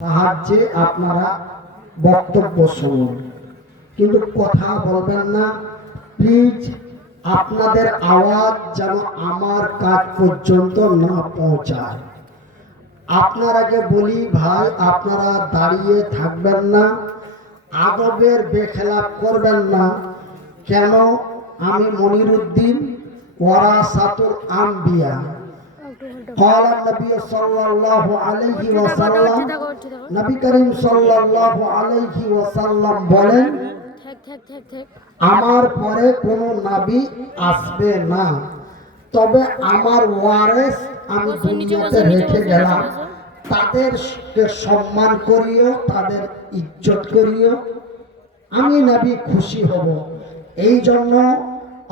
সাহায্যে আপনারা বক্তব্য শুনুন, কিন্তু কথা বলবেন না। প্লিজ আপনাদের আওয়াজ যেন আমার কাছ পর্যন্ত না পৌঁছায়। আপনারাকে বলি ভাই, আপনারা দাঁড়িয়ে থাকবেন না, আদবের বেখেলাপ করবেন না। কেন? আমি মনিরুদ্দিন ওয়ারাসাতুল আম্বিয়া। قال النبي صلى الله عليه وسلم নবী করিম সাল্লাল্লাহু আলাইহি ওয়াসাল্লাম বলেন, আমার পরে কোনো নবী আসবে না, তবে আমার ওয়ারিস আমি দুনিয়াতে রেখে গেলাম, তাদেরকে সম্মান করিও, তাদের ইজ্জত করিও, আমি নবী খুশি হব। এই জন্য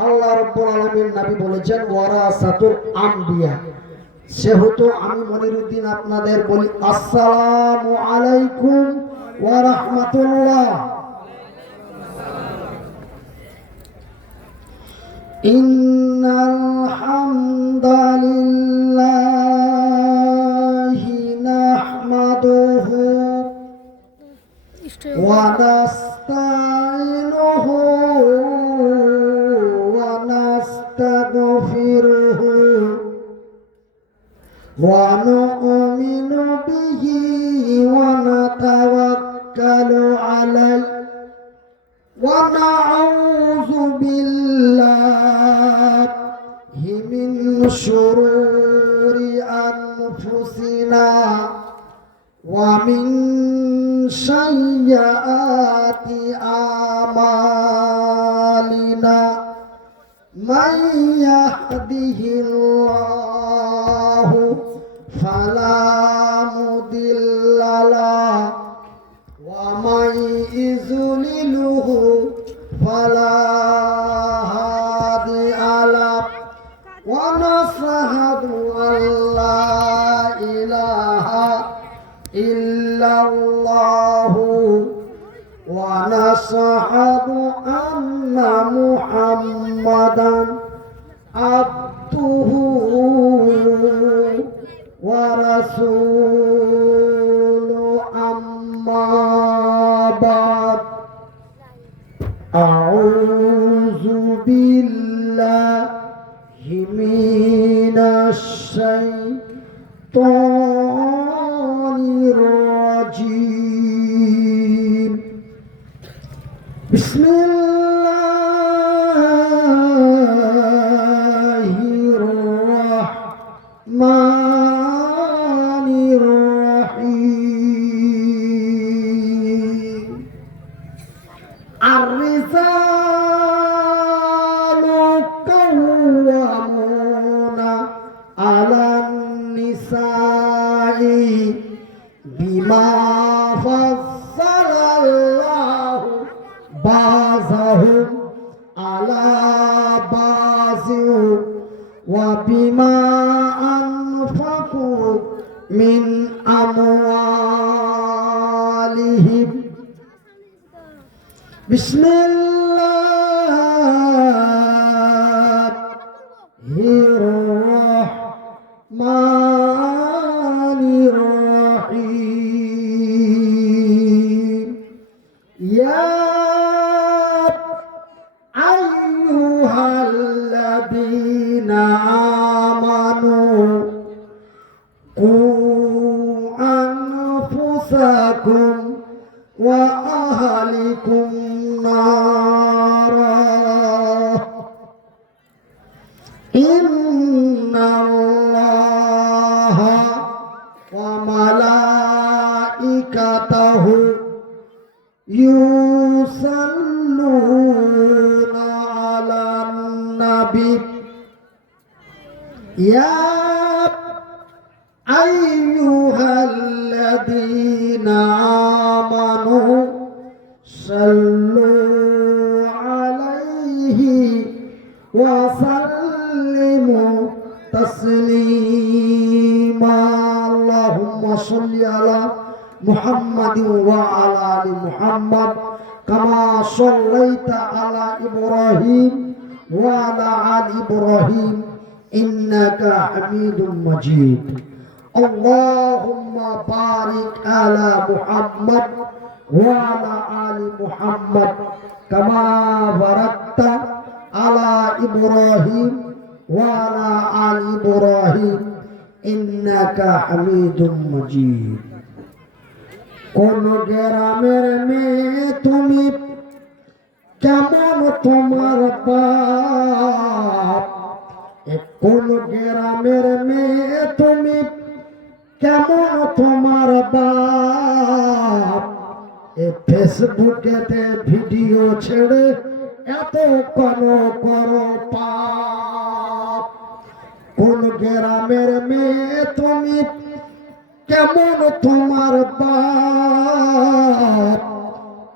আল্লাহ রাব্বুল আলামিন নবী বলেছেন ওয়ারাসাতুল আম্বিয়া। সেহেতু আমি মনিরুদ্দিন আপনাদের বলি, আসসালামু আলাইকুম ওয়া রাহমাতুল্লাহ। ইন্নাল হামদালিল্লাহি নাহমাদুহু ওয়া নাস্তাইনুহু ওয়া নাস্তাগফিরুহু وَنُؤْمِنُ بِهِ وَنَتَوَكَّلُ عَلَيْهِ وَنَعُوذُ بِاللَّهِ مِنْ شُرُورِ أَنفُسِنَا وَمِنْ سَيِّئَاتِ أَعْمَالِنَا مَنْ يَهْدِهِ اللَّهُ فلا مضل له ومن يضلله فلا هادي له ونشهد أن لا إله إلا الله ونشهد أن محمدا عبده ورسول أما بعد أعوذ بالله من الشيطان الرجيم بسم الله الرحمن الرحيم الرجال قوامون على النساء بما فضل الله بعضهم على بعض وبما أنفقوا من أموالهم بسم الله الرحمن الرحيم يا أيها الذين آمنوا قوا أنفسكم وأهلكم نارا إن الله وملائكته يصلون على النبي يا أيها الذين آمنوا صلوا عليه وسلموا تسليما اللهم صل على محمد وعلى آل محمد كما صليت على إبراهيم وعلى آل إبراهيم إنك حميد مجيد আল্লাহুম্মা বারিক আলা মুহাম্মাদ ওয়া আলা আলি মুহাম্মাদ কামা বারাকতা আলা ইব্রাহিম ওয়া আলা আলি ইব্রাহিম ইন্নাকা হামিদুম মাজিদ। কোন গ্রামের মেয়ে তুমি, কেমন তোমার বাপ? কোন গ্রামের মেয়ে তুমি, কেমন তোমার বাপ? ফেসবুকেতে ভিডিও ছেড়ে এত কোন করো পাপ? কোন গ্রামের মেয়ে তুমি, কেমন তোমার বাপ?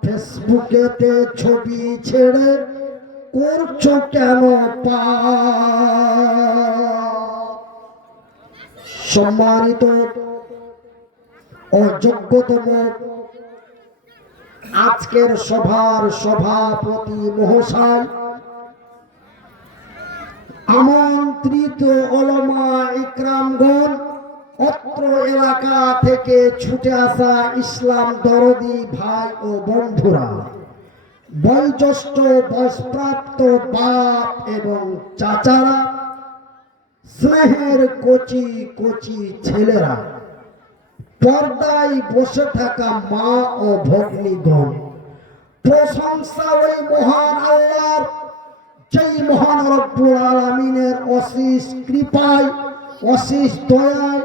ফেসবুকেতে ছবি ছেড়ে করছো কেন পাপ? সম্মানিত অযোগ্যতম আজকের সভার সভাপতি মহাশয়, আমন্ত্রিত ওলামা ইকরামগণ, অত্র এলাকা থেকে ছুটে আসা ইসলাম দরদি ভাই ও বন্ধুরা, বয়োজ্যেষ্ঠ বয়সপ্রাপ্ত বাপ এবং চাচারা, স্নেহের কচি কচি ছেলেরা, পর্দায় বসে থাকা মা ও ভগ্নীগণ, প্রশংসা ওই মহান আল্লাহর, যেই মহান রব্বুল আলামিনের অশেষ কৃপায়, অশেষ দয়ায়,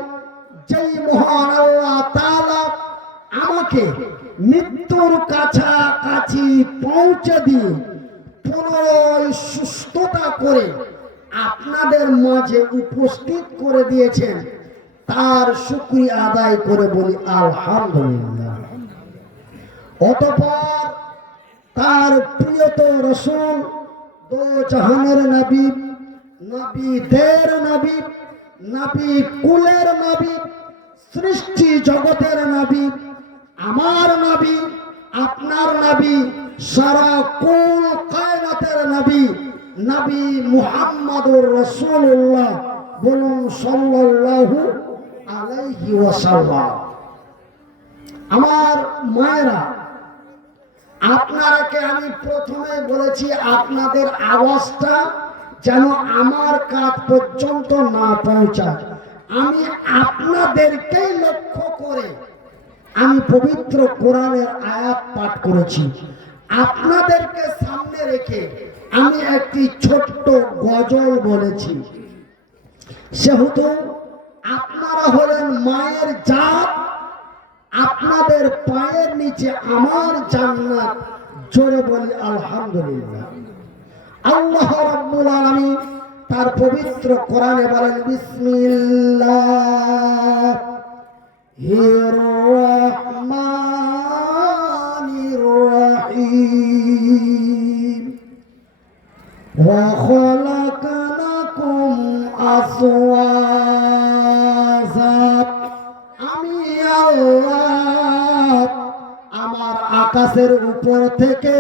যেই মহান আল্লাহ তাআলা আমাকে মৃত্যুর কাছাকাছি পৌঁছে দিয়ে পুনরায় সুস্থতা করে আপনাদের মাঝে উপস্থিত করে দিয়েছেন, তার শুকরিয়া আদায় করে বলি আলহামদুলিল্লাহ। অতঃপর তার প্রিয়তম রাসূল, দো জাহানের নবী, নবীদের নবী, নবী কুলের নবী, সৃষ্টি জগতের নবী, আমার নবী, আপনার নবী, সারা কুল কায়নাতের নবী, নবী মুহাম্মদুর রাসূলুল্লাহ, বলুন সাল্লাল্লাহু আলাইহি ওয়াসাল্লাম। আমার মায়েরা, আপনারাকে আমি প্রথমে বলেছি আপনাদের আওয়াজটা যেন আমার কাছ পর্যন্ত না পৌঁছায়। আমি আপনাদেরকেই লক্ষ্য করে আমি পবিত্র কোরআনের আয়াত পাঠ করেছি। আপনাদেরকে সামনে রেখে আমি একটি ছোট্ট গজল বলেছি। সেহেতু আপনারা হলেন মায়ের জাত, আপনাদের পায়ের নিচে আমার জান্নাত। জোরে বলি আলহামদুলিল্লাহ। আল্লাহ রাব্বুল আলামিন তার পবিত্র কোরআনে বলেন, বিসমিল্লাহির রহমানির রহিম, ওয়া খালাকনাকুম আজওয়াজা। আমি আল্লাহ আমার আকাশের উপর থেকে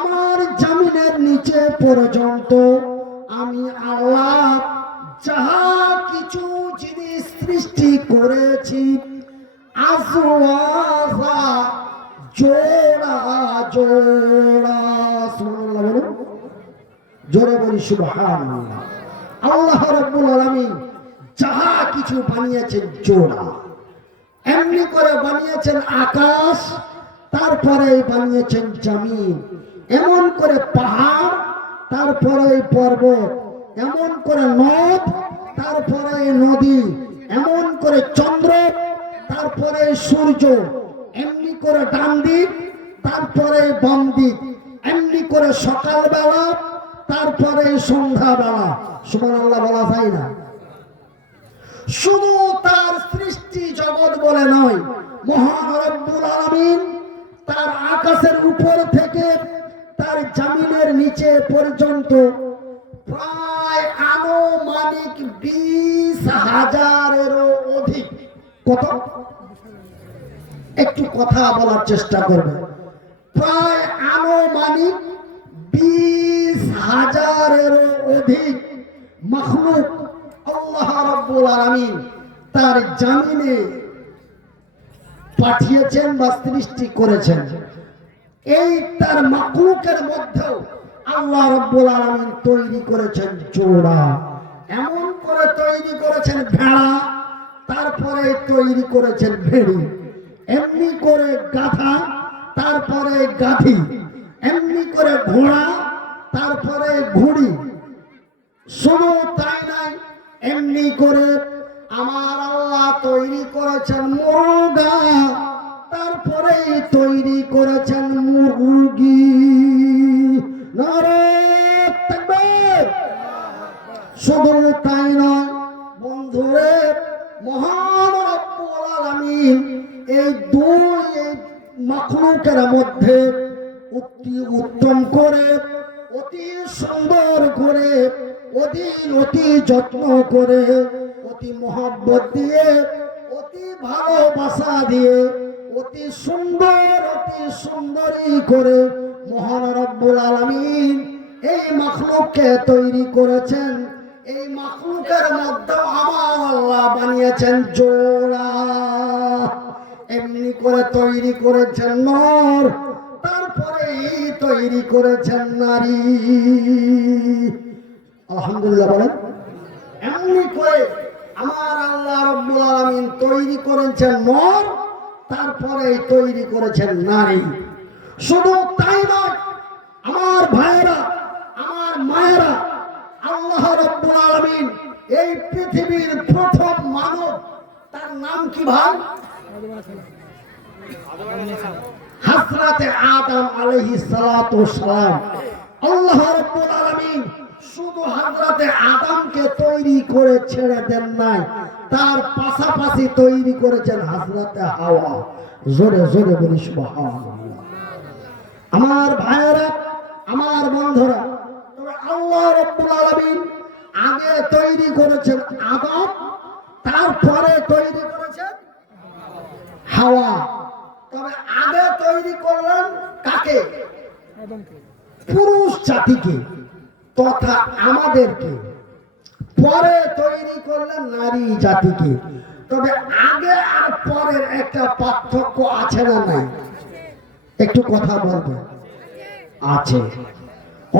আমার জমিনের নিচে পর্যন্ত আমি আল্লাহ যাহা কিছু জিনিস সৃষ্টি করেছি, আজওয়াজা, জোড়া জোড়া। সুবহানাল্লাহ বলুন, জোরে বলি সুবহানাল্লাহ। আল্লাহ রাব্বুল আলামিন যাহা কিছু বানিয়েছেন জোড়া। এমনি করে বানিয়েছেন আকাশ, তারপরে বানিয়েছেন জমিন, এমন করে পাহাড়, তারপরে পর্বত, এমন করে নদ, তারপরে নদী, এমন করে চন্দ্র, তারপরে সূর্য, এমনি করে ডান দিক, তারপরে বাম দিক, এমনি করে সকালবেলা, তারপরে সন্ধ্যাবেলা। সুবহানাল্লাহ বলা যায় না? শুধু তার সৃষ্টি জগৎ বলে নয়, মহান রব্বুল আলামিন তার আকাশের উপর থেকে তার জমিনের নিচে পর্যন্ত প্রায় আনুমানিক 20,000-এরও অধিক। কত? একটু কথা বলার চেষ্টা করবে। প্রায় আনুমানিক 20,000-এরও অধিক মাখলুক আল্লাহ রাব্বুল আলামিন তার জামিনে পাঠিয়েছেন বা সৃষ্টি করেছেন। এই তার মাখলুকের মধ্যেও আল্লাহ রাব্বুল আলামিন তৈরি করেছেন জোড়া। এমন করে তৈরি করেছেন ভেড়া, তারপরে তৈরি করেছেন ভেড়ি, এমনি করে গাধা, তারপরে গাধি, এমনি করে ঘোড়া, তারপরে ঘুড়ি। শুধু তাই নাই, এমনি করে আমার আল্লাহ তৈরি করেছেন মুরগা, তারপরে তৈরি করেছেন মুরগি। নারে তাকবীর! শুধু তাই নয় বন্ধুরে, মহান রব্বুল আলামিন এই দুই মাখলুকের মধ্যে অতি উত্তম করে, অতি সুন্দর করে, অতি যত্ন করে, অতি মহব্বত দিয়ে, অতি ভালোবাসা দিয়ে, অতি সুন্দর, অতি সুন্দরী করে মহান রব্বুল আলামিন এই মাখলুককে তৈরি করেছেন। এই মাখলুকের মধ্যে আমার আল্লাহ বানিয়েছেন জোড়া। এমনি করে তৈরি করেছেন নর, তারপরে তৈরি করেছেন নারী। আলহামদুলিল্লাহ বলেন। এমনি করে আমার আল্লাহ রাব্বুল আলামিন তৈরি করেছেন নর, তারপরে তৈরি করেছেন নারী। শুধু তাই নয় আমার ভাইয়েরা, আমার মায়েরা, আল্লাহ রাব্বুল আলামিন এই পৃথিবীর প্রথম মানব, তার নাম কি ভাই? হযরতে আদম আলাইহিস সালাতু ওয়াস সালাম। আল্লাহ রাব্বুল আলামিন শুধু হযরতে আদমকে তৈরি করে ছেড়ে দেন নাই, তার পাশাপাশি তৈরি করেছেন হযরতে হাওয়া। জোরে জোরে বলি সুবহানাল্লাহ। আমার ভাইয়েরা, আমার বন্ধুরা, তবে আল্লাহ রাব্বুল আলামিন আগে তৈরি করেছেন আদম, তারপরে তৈরি করেছেন হাওয়া। তবে আগে তৈরি করলেন কাকে? পুরুষ জাতিকে তথা আমাদেরকে। পরে তৈরি করলেন নারী জাতিকে। তবে আগে আর পরের একটা পার্থক্য আছে না নাই? একটু কথা বলবেন। আছে,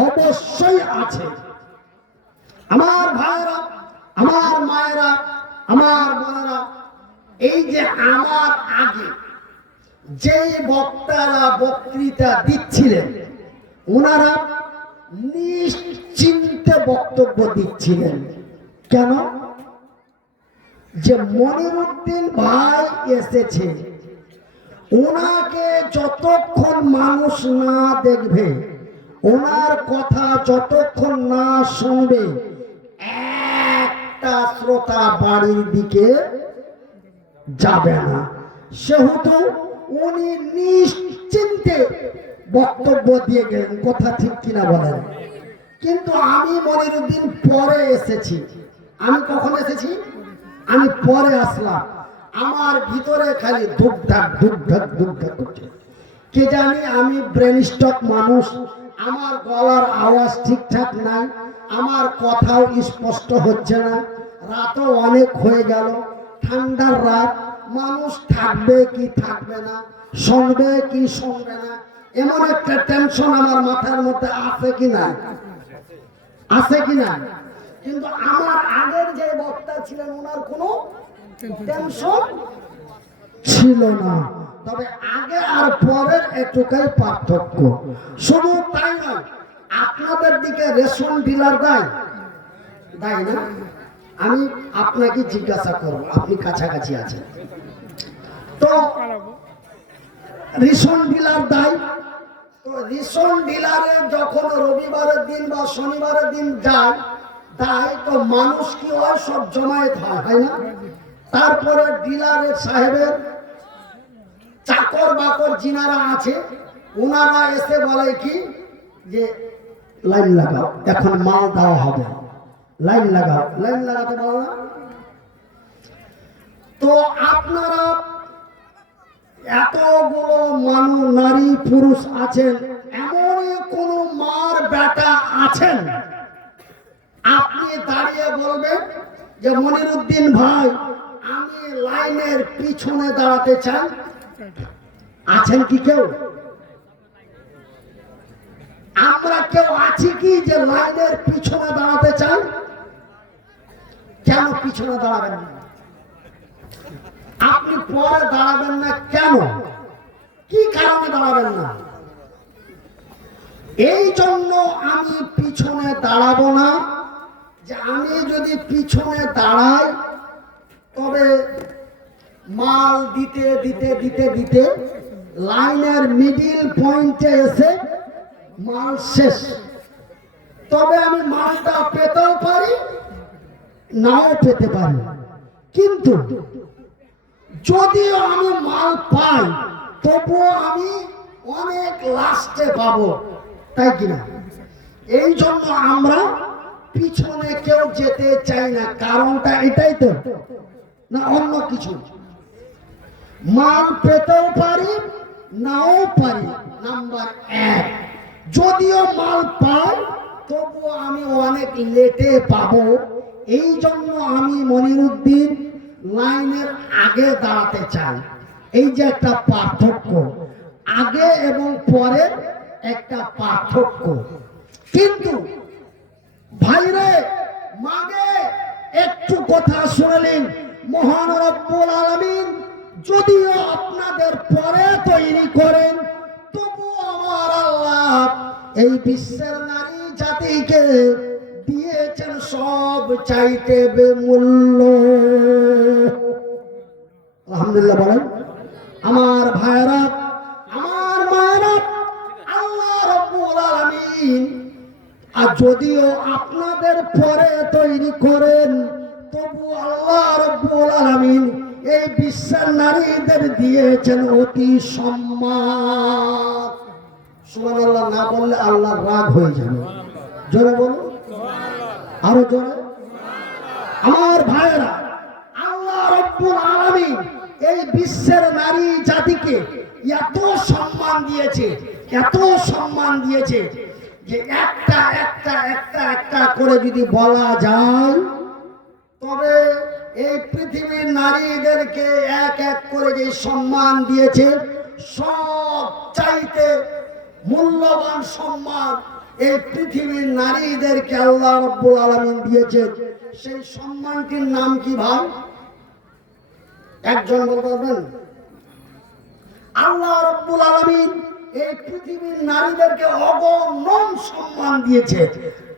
অবশ্যই আছে। আমার ভাইয়েরা, আমার মায়েরা, আমার বোনেরা, এই যে আমার আগে যেই বক্তারা বক্তৃতা দিচ্ছিলেন, ওনারা নিশ্চিন্তে বক্তব্য দিচ্ছিলেন। কেন? যে মনিরুদ্দিন ভাই এসেছে, ওনাকে যতক্ষণ মানুষ না দেখবে, ওনার কথা যতক্ষণ না শুনবে, একটা শ্রোতা বাড়ির দিকে যাবে না। সেহেতু উনি নিশ্চিন্তে বক্তব্য দিয়ে গেলেন। কথা ঠিক কিনা বলেন? কিন্তু আমি মনিরুদ্দিন পরে এসেছি। আমি কখন এসেছি? আমি পরে আসলাম। আমার ভিতরে খালি ধুকধাক ধুকধাক ধুকধাক করছে। কে জানি আমি ব্রেন স্ট্রোক মানুষ, আমার গলার আওয়াজ ঠিকঠাক নাই, আমার কথাও স্পষ্ট হচ্ছে না। রাতও অনেক হয়ে গেল, ঠান্ডার রাত, মানুষ থাকবে কি থাকবে না, শুনবে কি শুনবে না, এমন একটা টেনশন আমার মাথার মধ্যে আছে কি না? আছে কি না? কিন্তু আমার আগের যে বক্তা ছিলেন, ওনার কোনো টেনশন ছিল না। তবে আগে আর পরের একটুখানি পার্থক্য। শুধু তাই নয়, আপনাদের দিকে রেশন ডিলার দেয় দেয় না? আমি আপনাকে জিজ্ঞাসা করব, আপনি কাছাকাছি আছেন তো, রেশন ডিলার দেয় তো? রেশন ডিলারে যখন রবিবারের দিন বা শনিবারের দিন যায় দেয়, তো মানুষ কি হয়? সব জমায়েত হয় না? তারপরে ডিলারের সাহেবের চাকর বাকর যিনারা আছে, ওনারা এসে বলে কি যে লাইন লাগাও, এখন মাল দেওয়া হবে, লাইন লাগাও। লাইন লাগাতে পারো না? তো আপনারা এতগুলো মানুষ, নারী পুরুষ আছেন, এমনই কোন মার বেটা আছেন আপনি দাঁড়িয়ে বলবেন যে মনিরুদ্দিন ভাই, আমি লাইনের পিছনে দাঁড়াতে চান? আছেন কি কেউ? আমরা কেউ আছি কি যে লাইনের পিছনে দাঁড়াতে চান? কেন পিছনে দাঁড়াবেন না? আপনি পরে দাঁড়াবেন না কেন? কি কারণে দাঁড়াবেন না? এই জন্য আমি পিছনে দাঁড়াবো না, যে আমি যদি পিছনে দাঁড়াই তবে মাল দিতে দিতে দিতে দিতে লাইনের মিডিল পয়েন্টে এসে মাল শেষ। তবে আমি মালটা পেতেও পারি, নাও পেতে পারি, কিন্তু যদিও আমি মাল পাই তবুও আমি অনেক লাস্টে পাবো, তাই কিনা? এই জন্য আমরা পিছনে কেউ যেতে চাই না। কারণটা এটাই তো, না অন্য কিছু? মাল পেতেও পারি, নাও পারি, নাম্বার এক। যদিও মাল পাই তবুও আমি অনেক লেটে পাবো। এই জন্য আমি মনিরুদ্দিন লাইনের আগে দাঁড়াতে চাই। এই যে একটা পার্থক্য, আগে এবং পরে একটা পার্থক্য। কিন্তু ভাইরে মাগে একটু কথা শুনলেন, মহান রব্বুল আলামিন যদিও আপনাদের পরে তৈরি করেন তবু আমার আল্লাহ এই বিশ্বের নারী জাতিকে দিয়েছেন সব চাইতে বেমূল্য। আলহামদুলিল্লাহ বলেন। আমার ভাইরা, আমার মায়েরা, আল্লাহ রব্বুল আলামিন আর যদিও আপনাদের পরে তৈরি করেন তবু আল্লাহ রব্বুল আলামিন এই বিশ্বের নারীদের দিয়েছেন অতি সম্মান। সুবহানাল্লাহ না বললে আল্লাহর রাগ হয়ে যাবে। জোরে বলুন, আরো জোরে। আমার ভাইরা, আল্লাহ রব্বুল আলামিন এই বিশ্বের নারী জাতিকে এত সম্মান দিয়েছে, এত সম্মান দিয়েছে যে একটা একটা একটা একটা করে যদি বলা যায় তবে এই পৃথিবীর নারীদেরকে এক এক করে যে সম্মান দিয়েছে সব চাইতে মূল্যবান সম্মান এই পৃথিবীর নারীদেরকে আল্লাহ রব্বুল আলামিন দিয়েছে। সেই সম্মানটির নাম কি ভাই? একজন বলতে পারবেন? আল্লাহ রব্বুল আলামিন এই পৃথিবীর নারীদেরকে অগণন সম্মান দিয়েছে।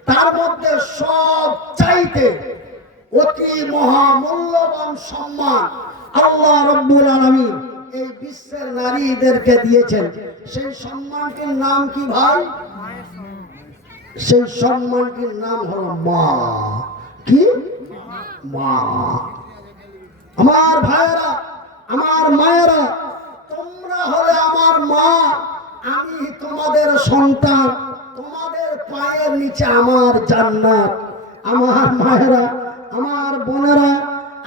তার মধ্যে সব চাইতে অতি মহামূল্যবান সম্মান আল্লাহ রব্বুল আলামিন এই বিশ্বের নারীদেরকে দিয়েছেন। সেই সম্মানটির নাম কি ভাই? সেই সম্মানটির নাম হলো মা। কি? মা। আমার ভাইয়েরা, আমার মায়েরা, তোমরা হলে আমার মা, আমি তোমাদের সন্তান, তোমাদের পায়ের নিচে আমার জান্নাত। আমার মায়েরা, আমার বোনেরা,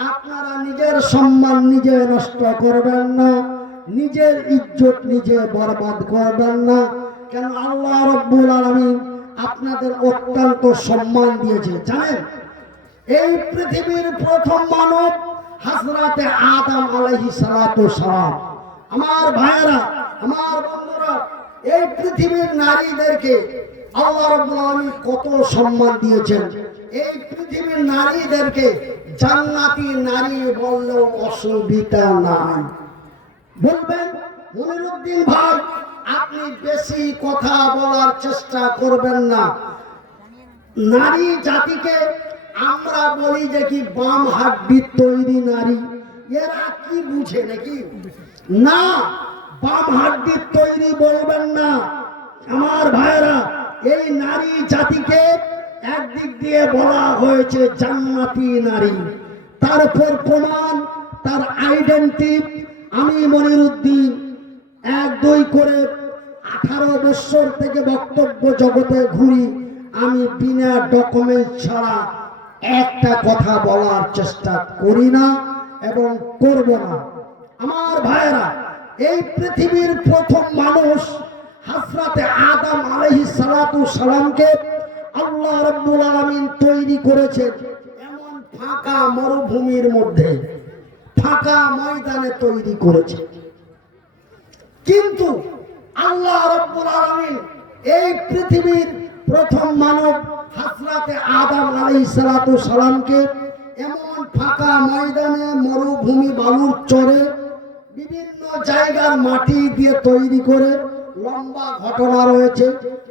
আপনারা নিজের সম্মান নিজে নষ্ট করবেন না, নিজের ইজ্জত নিজে বরবাদ করবেন না। কেন? আল্লাহ রব্বুল আলামিন আপনাদের অত্যন্ত সম্মান দিয়েছে। জানেন, এই পৃথিবীর প্রথম মানব হযরতে আদম আলাইহিস সালাতু সালাম। আমার ভাইয়েরা, আমার বন্ধুরা, এই পৃথিবীর নারীদেরকে আল্লাহ রাব্বুল আলামিন কত সম্মান দিয়েছেন। এই পৃথিবীর নারীদেরকে জান্নাতি নারী বললেও অসুবিধা নাই। বলবেন মনিরুদ্দিন ভাই আপনি বেশি কথা বলার চেষ্টা করবেন না। নারী জাতিকে আমরা বলি যে কি বাম হাড্ডির তৈরি নারী, এরা কি বুঝে নাকি? না, বাম হাড্ডির তৈরি বলবেন না। আমার ভাইরা, এই নারী জাতিকে একদিক দিয়ে বলা হয়েছে জান্নাতি নারী। তারপর প্রমাণ, তার আইডেন্টি। আমি মনিরুদ্দিন 1-2 করে 18 বছর থেকে বক্তব্য জগতে ঘুরি। আমি বিনা ডকুমেন্ট ছাড়া একটা কথা বলার চেষ্টা করি না এবং করব না। আমার ভাইরা, এই পৃথিবীর প্রথম মানুষ হযরতে আদম আলাইহিস সালাতু সালামকে আল্লাহ রাব্বুল আলামিন তৈরি করেছেন এমন ফাঁকা মরুভূমির মধ্যে। ফাঁকা ময়দানে তৈরি করেছে। কিন্তু আল্লাহ রাব্বুল আলামিন এই পৃথিবীর প্রথম মানব হযরতে আদম আলাইহিস সালাতু সালামকে এমন ফাঁকা ময়দানে, মরুভূমি, বালুর চরে, বিভিন্ন জায়গার মাটি দিয়ে তৈরি করে, লম্বা ঘটনা রয়েছে।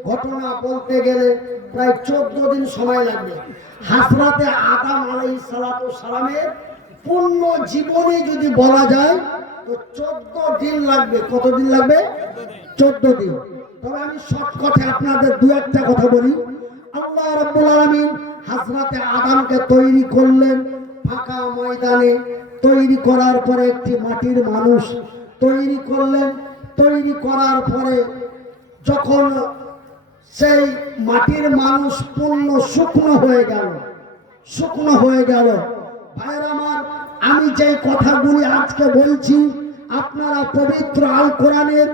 ঘটনা বলতে গেলে প্রায় 14 দিন সময় লাগবে। হযরতে আদম আলাইহিস সালাতু সালামের পূর্ণ জীবনে যদি বলা যায় তো 14 দিন লাগবে। কত দিন লাগবে? 14 দিন। তবে আমি শর্টকাটে আপনাদের দু একটা কথা বলি। আল্লাহ রাব্বুল আলামিন হযরতে আদমকে তৈরি করলেন ফাঁকা ময়দানে। তৈরি করার পরে একটি মাটির মানুষ তৈরি করলেন। তৈরি করার পরে যখন সেই মাটির মানুষ পূর্ণ শুকনো হয়ে গেল, ভাইরা আমার, আমি যে কথাগুলি আজকে বলছি আপনারা পবিত্র আল কোরআনের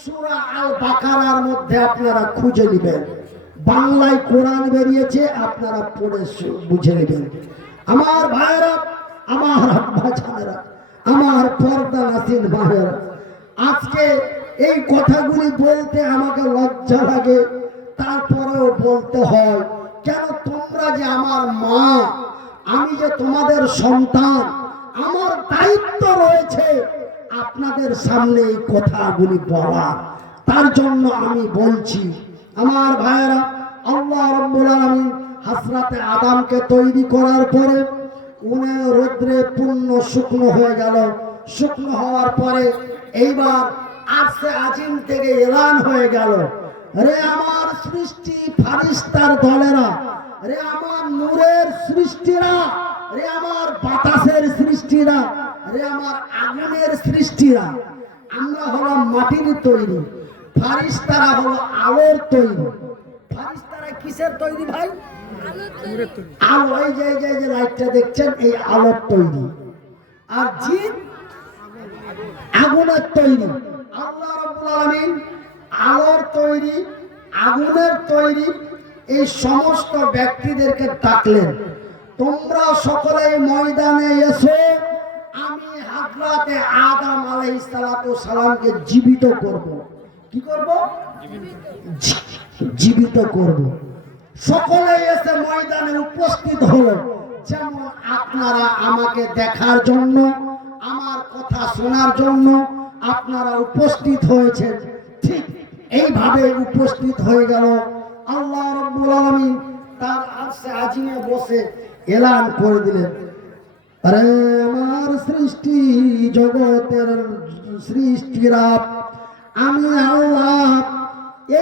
সূরা আল বাকারার মধ্যে আপনারা খুঁজে নেবেন। বাংলায় কোরআন বেরিয়েছে, আপনারা পড়ে বুঝে নেবেন। আমার ভাইরা, আমার আব্বা জানেরা, আমার পর্দা নাসিন ভাইরা, আজকে এই কথাগুলি বলতে আমাকে লজ্জা লাগে, তারপরেও বলতে হয়। কেন? তোমরা যে আমার মা, আমি যে তোমাদের সন্তান, আমার দায়িত্ব রয়েছে আপনাদের সামনে এই কথাগুলি বলা। তার জন্য আমি বলছি। আমার ভাইয়েরা, আল্লাহ রাব্বুল আলামিন হযরতে আদমকে তৈরি করার পরে উনি রৌদ্রে পূর্ণ শুকনো হয়ে গেল। শুকনো হওয়ার পরে এইবার আরশে আজিম থেকে এলান হয়ে গেল, রে আমার সৃষ্টি ফারিস্তার দলেরা, রে আমার নূরের সৃষ্টিরা, রে আমার বাতাসের সৃষ্টিরা, রে আমার আগুনের সৃষ্টিরা, আমরা হলাম মাটির তৈরি, ফারিস্তারা হলো আলোর তৈরি। ফারিস্তারা কিসের তৈরি ভাই? আলো। এই যে লাইটটা দেখছেন, এই আলোর তৈরি। আর জিন আগুনের তৈরি। আল্লাহ রাব্বুল আলামিন আলোর তৈরি, আগুনের তৈরি, এই সমস্ত ব্যক্তিদেরকে ডাকলেন, তোমরা সকলে ময়দানে এসো, আমি হযরতে আদম আলাইহিস সালাতু সালামকে জীবিত করব। কি করব? জীবিত করব। সকলে এসে ময়দানে উপস্থিত হলো। যেমন আপনারা আমাকে দেখার জন্য, আমার কথা শোনার জন্য আপনারা উপস্থিত হয়েছেন, ঠিক এইভাবে উপস্থিত হয়ে গেল। আল্লাহ রাব্বুল আলামিন তার আরশে আজিমে বসে এলান করে দিলেন, আরে আমার সৃষ্টি জগতের সৃষ্টিরা, আমি আল্লাহ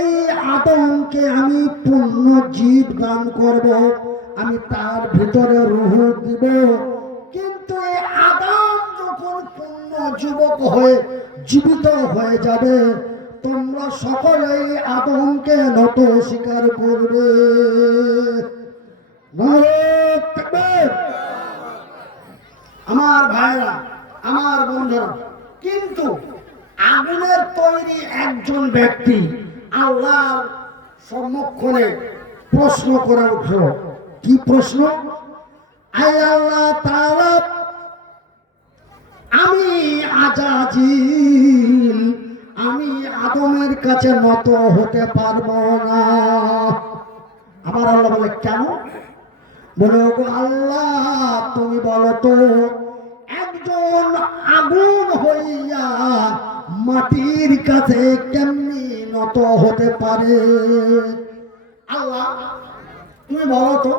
এই আদমকে আমি পূর্ণ জীব দান করব, আমি তার ভিতরে রূহ দিব। কিন্তু এই আদম যখন পূর্ণ যুবক হয়ে জীবিত হয়ে যাবে, তোমরা সকলেই আদমকে নত স্বীকার করবে। আমার ভাইরা, আমার বন্ধুরা, কিন্তু আগুনের তৈরি একজন ব্যক্তি আল্লাহর সম্মুখে প্রশ্ন করে উঠল। কি প্রশ্ন? আয় আল্লাহ তাআলা, আমি আজাজিল, আমি আদমের কাছে নত হতে পারবো না। আমার আল্লাহ বলে, কেন? বলে, আল্লাহ তুমি বলো তো, একজন আগুন হইয়া মাটির কাছে কেমনি নত হতে পারে? আল্লাহ তুমি বলো তো,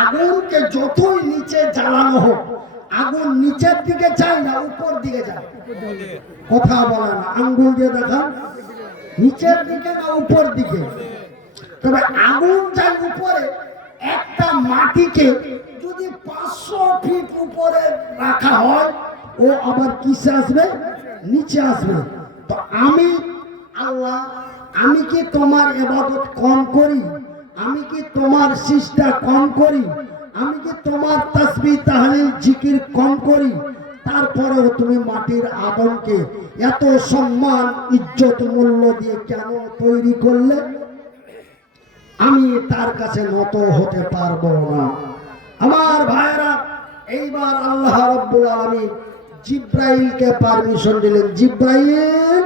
আগুনকে যতই নিচে জ্বালানো হোক, আগুন নিচের দিকে যায় না উপর দিকে যায়? কথা বলে না, আঙ্গুল দিয়ে দেখান, নিচের দিকে না উপর দিকে? তবে আগুন যায় উপরে। একটা মাটিকে যদি 500 ফিট উপরে রাখা হয়, ও আবার কিসে আসবে? নিচে আসবে। তো আমি আল্লাহ, আমি কি তোমার ইবাদত কম করি? আমি কি তোমার সিজদা কম করি? আমি কি তোমার তাসবিহ তাহলিল জিকির কম করি? তারপরেও তুমি মাটির আদমকে এত সম্মান ইজ্জত মূল্য দিয়ে কেন তৈরি করলে? আমি তার কাছে নত হতে পারবো না। আমার ভাইরা, এইবার আল্লাহ রাব্বুল আলামিন জিব্রাইলকে পারমিশন দিলেন, জিব্রাইল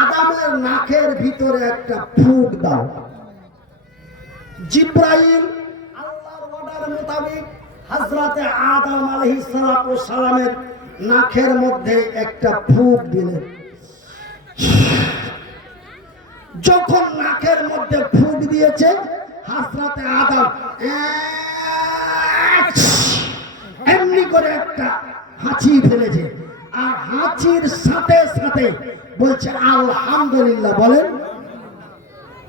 আদমের নাকের ভিতরে একটা ফুঁক দাও। জিব্রাইল আল্লাহর অর্ডার মোতাবেক হযরতে আদম আলাইহিস সালামের নাকের মধ্যে একটা ফুঁক দিলেন। যখন নাকের মধ্যে ফুঁক দিয়েছে, হযরতে আদম এমনি করে একটা হাঁচি ফেলেছে, আর হাঁচির সাথে সাথে বলছে আলহামদুলিল্লাহ। বলেন,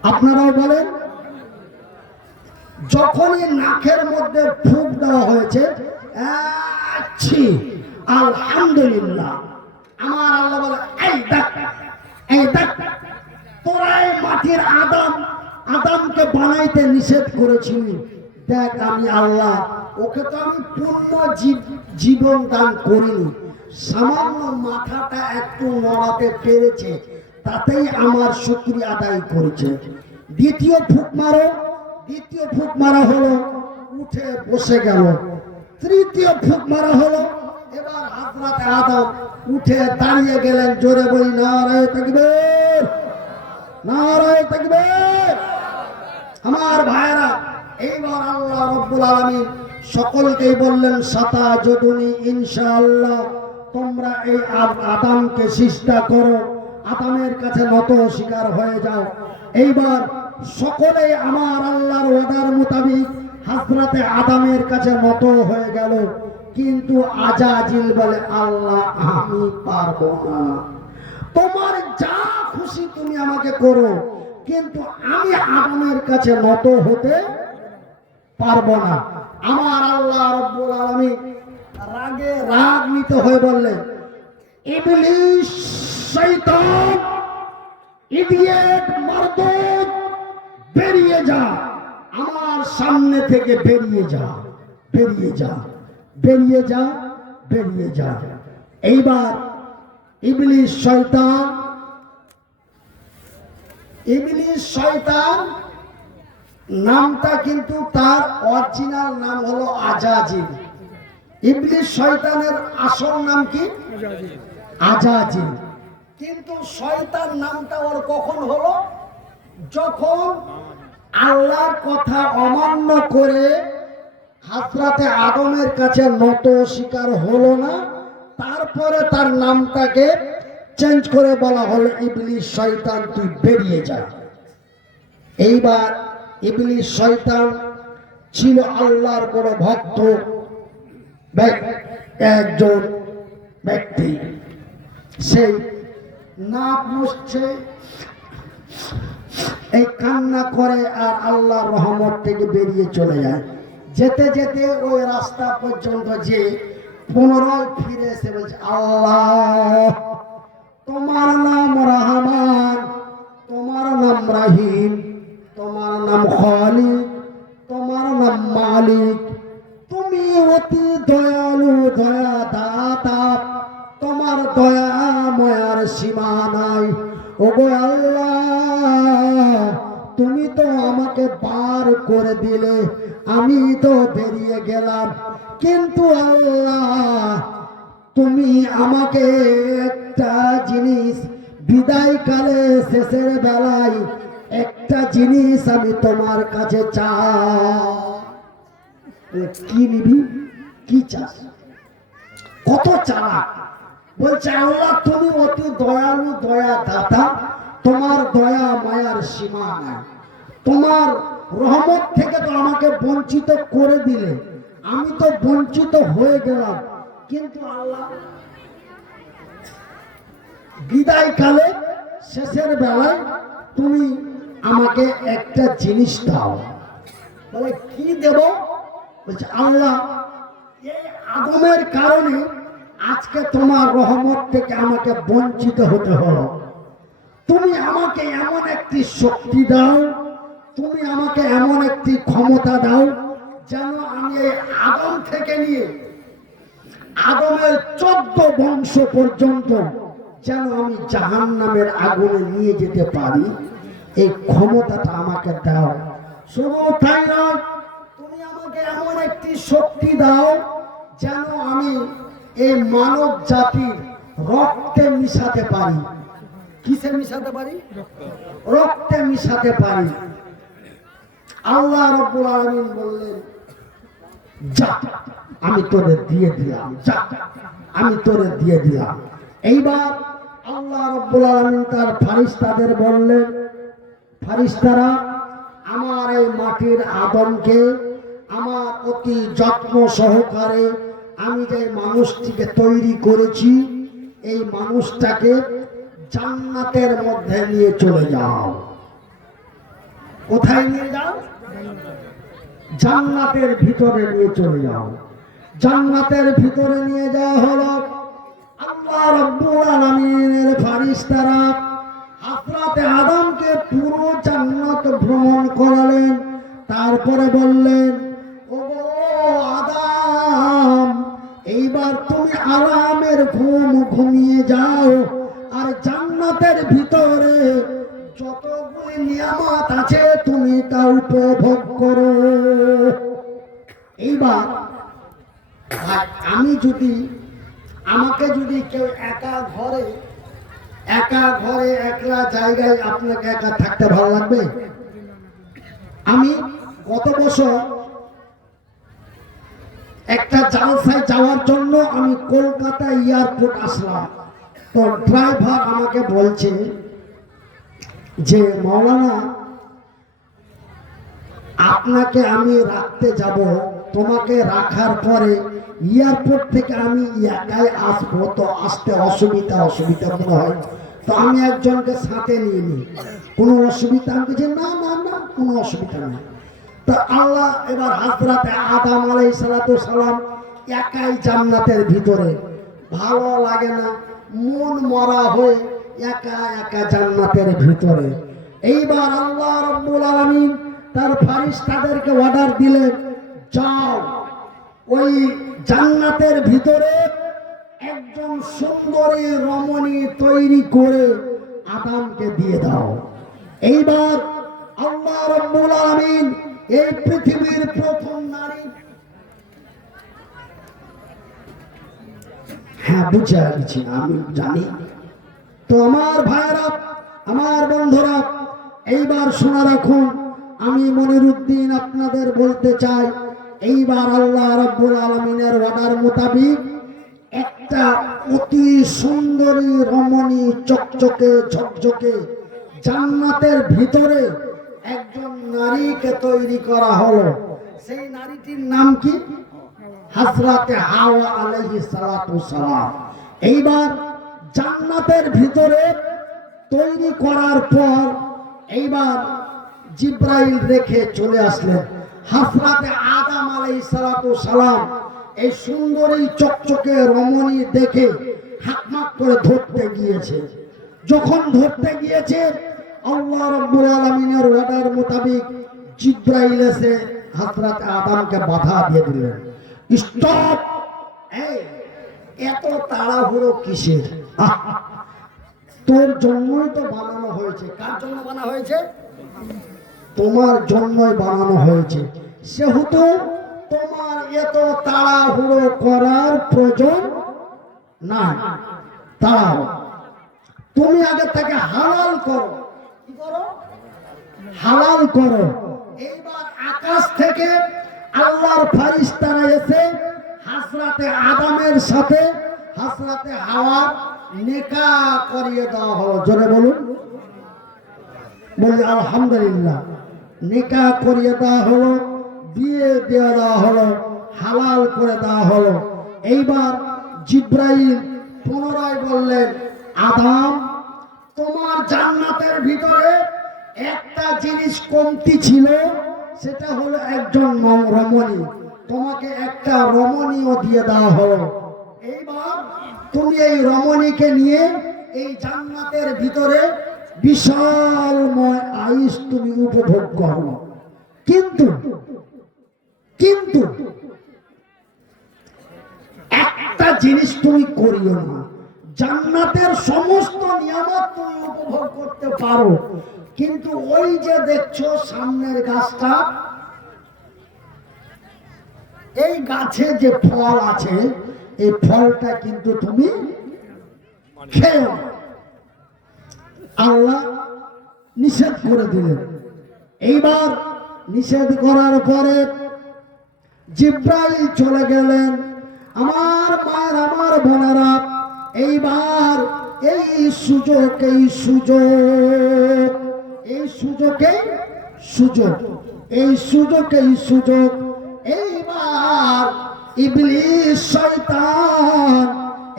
আপনারাও বলেন। যখনই নাকের মধ্যে ফুঁক দেওয়া হয়েছে, আলহামদুলিল্লাহ, আমার আল্লাহ বলে এই দেখ, এই দেখ, তোরা এই মাটির আদমকে বানাইতে নিষেধ করেছিলি, দেখ আমি আল্লাহ, ওকে তো আমি পূর্ণ জীবন দান করিনি, সামান্য মাথাটা একটু নড়াতে পেরেছে, তাতেই আমার শুকরিয়া আদায় করেছে। দ্বিতীয় ফুঁক মারো, দ্বিতীয় ফুঁক মারা হলো, উঠে বসে গেল। তৃতীয় ফুঁক মারা হলো, এবার হযরতে আদম উঠে দাঁড়িয়ে গেলেন। জোরে বলি নারায়ে তাকবীর, নারায়ে তাকবীর। আমার ভাইরা, এইবার আল্লাহ রাব্বুল আলামিন সকলকেই বললেন সাতাজুদুনি ইনশাআল্লাহ, তোমরা এই আদমকে সিজদা করো, আদমের কাছে নত স্বীকার হয়ে যাও। এইবার সকলে আমার আল্লাহর অর্ডার মোতাবেক হযরতে আদমের কাছে নত হয়ে গেল। কিন্তু আজাজিল বলে আল্লাহ আমি পারবো না, তোমার যা খুশি তুমি আমাকে করো, কিন্তু আমি আদমের কাছে নত হতে পারবো না। আমার আল্লাহ রাব্বুল আলামিন রাগান্বিত হয়ে বললেন, ইবলিস, শয়তান, ইডিয়েট, মারদুদ, বেরিয়ে যা, আমার সামনে থেকে বেরিয়ে যা, বেরিয়ে যা, বেরিয়ে যা, বেরিয়ে যা। এইবার ইবলিস শয়তান, ইবলিস শয়তান নামটা কিন্তু তার অরিজিনাল নাম হলো আজাজিল। ইবলিস শয়তানের আসল নাম কি? আজাজিল। কিন্তু শয়তান নামটা ওর কখন হলো? যখন আল্লাহর কথা অমান্য করে হযরতে আদমের কাছে নত স্বীকার হলো না, তারপরে তার নামটাকে চেঞ্জ করে বলা হলো ইবলিস শয়তান, তুই বেরিয়ে যা। এইবার ইবলিস শয়তান ছিল আল্লাহর বড় ভক্ত একজন ব্যক্তি। সেই নাক মুছছে, এই কান্না করে, আর আল্লাহর রহমত থেকে বেরিয়ে চলে যায়। যেতে যেতে ওই রাস্তা পর্যন্ত যে পুনরায় ফিরে এসে বলছে, আল্লাহ তোমার নাম রহমান, তোমার নাম রহিম, তোমার নাম খালিক, তোমার নাম মালিক, তুমি অতি দয়ালু, দয়া দাতা, তোমার দয়া মায়ার সীমা নাই। ওগো আল্লাহ, তুমি তো আমাকে বার করে দিলে, আমি তো বেরিয়ে গেলাম, কিন্তু আল্লাহ তুমি আমাকে একটা জিনিস বিদায়কালে শেষের বেলায় একটা জিনিস আমি তোমার কাছে চাই। কি নিবি? কি চাস? কত চালাক! বলছে আল্লাহ তুমি অতি দয়ালু, দয়া দাতা, তোমার দয়া মায়ার সীমা নাই, তোমার রহমত থেকে তো আমাকে বঞ্চিত করে দিলে, আমি তো বঞ্চিত হয়ে গেলাম, কিন্তু আল্লাহ বিদায় কালে শেষের বেলায় তুমি আমাকে একটা জিনিস দাও। বলে কি দেব? বলছে আল্লাহ এই আদমের কারণে আজকে তোমার রহমত থেকে আমাকে বঞ্চিত হতে হলো, তুমি আমাকে এমন একটি শক্তি দাও, তুমি আমাকে এমন একটি ক্ষমতা দাও যেন আমি এই আদম থেকে নিয়ে আদমের 14 বংশ পর্যন্ত যেন আমি জাহান্নামের আগুনে নিয়ে যেতে পারি, এই ক্ষমতাটা আমাকে দাও। শুধু তাই নয়, তুমি আমাকে এমন একটি শক্তি দাও যেন আমি এই মানব জাতির রক্তে মিশাতে পারি। কিসে মিশাতে পারি? রক্তে মিশাতে পারি। আল্লাহ রাব্বুল আলামিন বললেন, যা আমি তোরে দিয়ে দিলাম, যা আমি তোরে দিয়ে দিলাম। এইবার আল্লাহ রাব্বুল আলামিন তার ফেরেশতাদের বললেন, ফেরেশতারা আমার এই মাটির আদমকে আমার অতি যত্ন সহকারে আমি যে মানুষটিকে তৈরি করেছি, এই মানুষটাকে জান্নাতের মধ্যে নিয়ে চলে যাও। কোথায় নিয়ে যাও? জান্নাতের ভিতরে নিয়ে চলে যাও। জান্নাতের ভিতরে নিয়ে যাওয়া হলো। আল্লাহ রাব্বুল আলামিনের ফেরেশতারা হযরত আদমকে পুরো জান্নাত ভ্রমণ করালেন। তারপরে বললেন, ওগো আদম, এইবার তুমি আরামের ঘুম ঘুমিয়ে যাও, আর জান্নাতের ভিতরে যতগুলি নিয়ামত আছে তুমি তা উপভোগ করো। এইবার আমাকে যদি কেউ একা ঘরে একলা জায়গায় আপনাকে একা থাকতে ভালো লাগবে? আমি গত বছর একটা জালসায় যাওয়ার জন্য আমি কলকাতা এয়ারপোর্ট আসলাম। তো ড্রাইভার আমাকে বলছে যে মাওলানা, আপনাকে আমি রাখতে যাব, তোমাকে রাখার পরে এয়ারপোর্ট থেকে আমি একাই আসবো, তো আসতে অসুবিধা মনে হয়, তো আমি একজনকে সাথে নিয়ে নিই, কোনো অসুবিধা? আমি বলছি না না না, কোনো অসুবিধা নেই। তো আল্লাহ এবার হযরত আদম আলাইহিস সালাম একাই জান্নাতের ভিতরে, ভালো লাগে না, মন মরা হয়ে একা একা জান্নাতের ভিতরে। এইবার আল্লাহ রাব্বুল আলামিন তার ফেরেশতাদেরকে অর্ডার দিলেন, যাও ওই জান্নাতের ভিতরে একজন সুন্দরী রমণী তৈরি করে আদমকে দিয়ে দাও। এইবার আল্লাহ রাব্বুল আলামিন এই পৃথিবীর প্রথম নারী, হ্যাঁ বুঝে গেছি, আমি জানি। তো আমার ভাইরা, আমার বন্ধুরা, এইবার শোনা রাখুন, আমি মনিরুদ্দিন আপনাদের বলতে চাই, এইবার আল্লাহ রাব্বুল আলামিনের অর্ডার মোতাবেক একটা অতি সুন্দরী রমণী চকচকে ঝকঝকে জান্নাতের ভিতরে একজন নারীকে তৈরি করা হলো। সেই নারীটির নাম কি? হযরত হাওয়া আলাইহিস সালাম। এইবার জান্নাতের ভিতরে তৈরি করার পর এইবার জিব্রাইল রেখে চলে আসলেন। হযরত আদম আলাইহিস সালাম এই সুন্দরী চকচকে রমণী দেখে হাকমাক করে ধরতে গিয়েছে। যখন ধরতে গিয়েছে, আল্লাহ রাব্বুল আলামিনের অর্ডার মোতাবেক জিব্রাইল এসে হযরত আদমকে বাধা দিয়ে দিলেন, স্টপ, এই এত তাড়াহুড়ো কিসের? তোর জন্যই তো বানানো হয়েছে। কার জন্য বানানো হয়েছে? তোমার জন্যই বানানো হয়েছে। সেহেতু তোমার এত তাড়াহুড়ো করার প্রয়োজন নাই। তাড়াহুড়ো তুমি আগে থেকে হালাল করো। কি করো? হালাল করো। এইবার আকাশ থেকে আল্লাহর ফেরেশতারা এসে হযরত আদমের সাথে হযরত হাওয়ার নিকাহ করিয়ে দেওয়া হলো। জোরে বলুন, বলি আলহামদুলিল্লাহ। নিকাহ করিয়ে দেওয়া হলো, বিয়ে দিয়ে দেওয়া হলো, হালাল করে দেওয়া হলো। এইবার জিব্রাইল পুনরায় বললেন, আদম, তোমার জান্নাতের ভিতরে একটা জিনিস কমতি ছিল, সেটা হলো একজন রমণী। তোমাকে একটা রমণীও দিয়ে দেওয়া হলো। এইবার তুমি এই রমণীকে নিয়ে এই জান্নাতের ভিতরে বিশালময় আইস তুমি উপভোগ করো। কিন্তু কিন্তু একটা জিনিস তুমি করিও না, জান্নাতের সমস্ত নিয়ামত তুমি উপভোগ করতে পারো, কিন্তু ওই যে দেখছো সামনের গাছটা, এই গাছে যে ফল আছে এই ফলটা কিন্তু তুমি খেও। আল্লাহ নিষেধ করে দিলেন। এইবার নিষেধ করার পরে জিব্রাইল চলে গেলেন। আমার মায়ের, আমার বোনেরা, এইবার এই সুযোগ এইবার ইবলিস শয়তান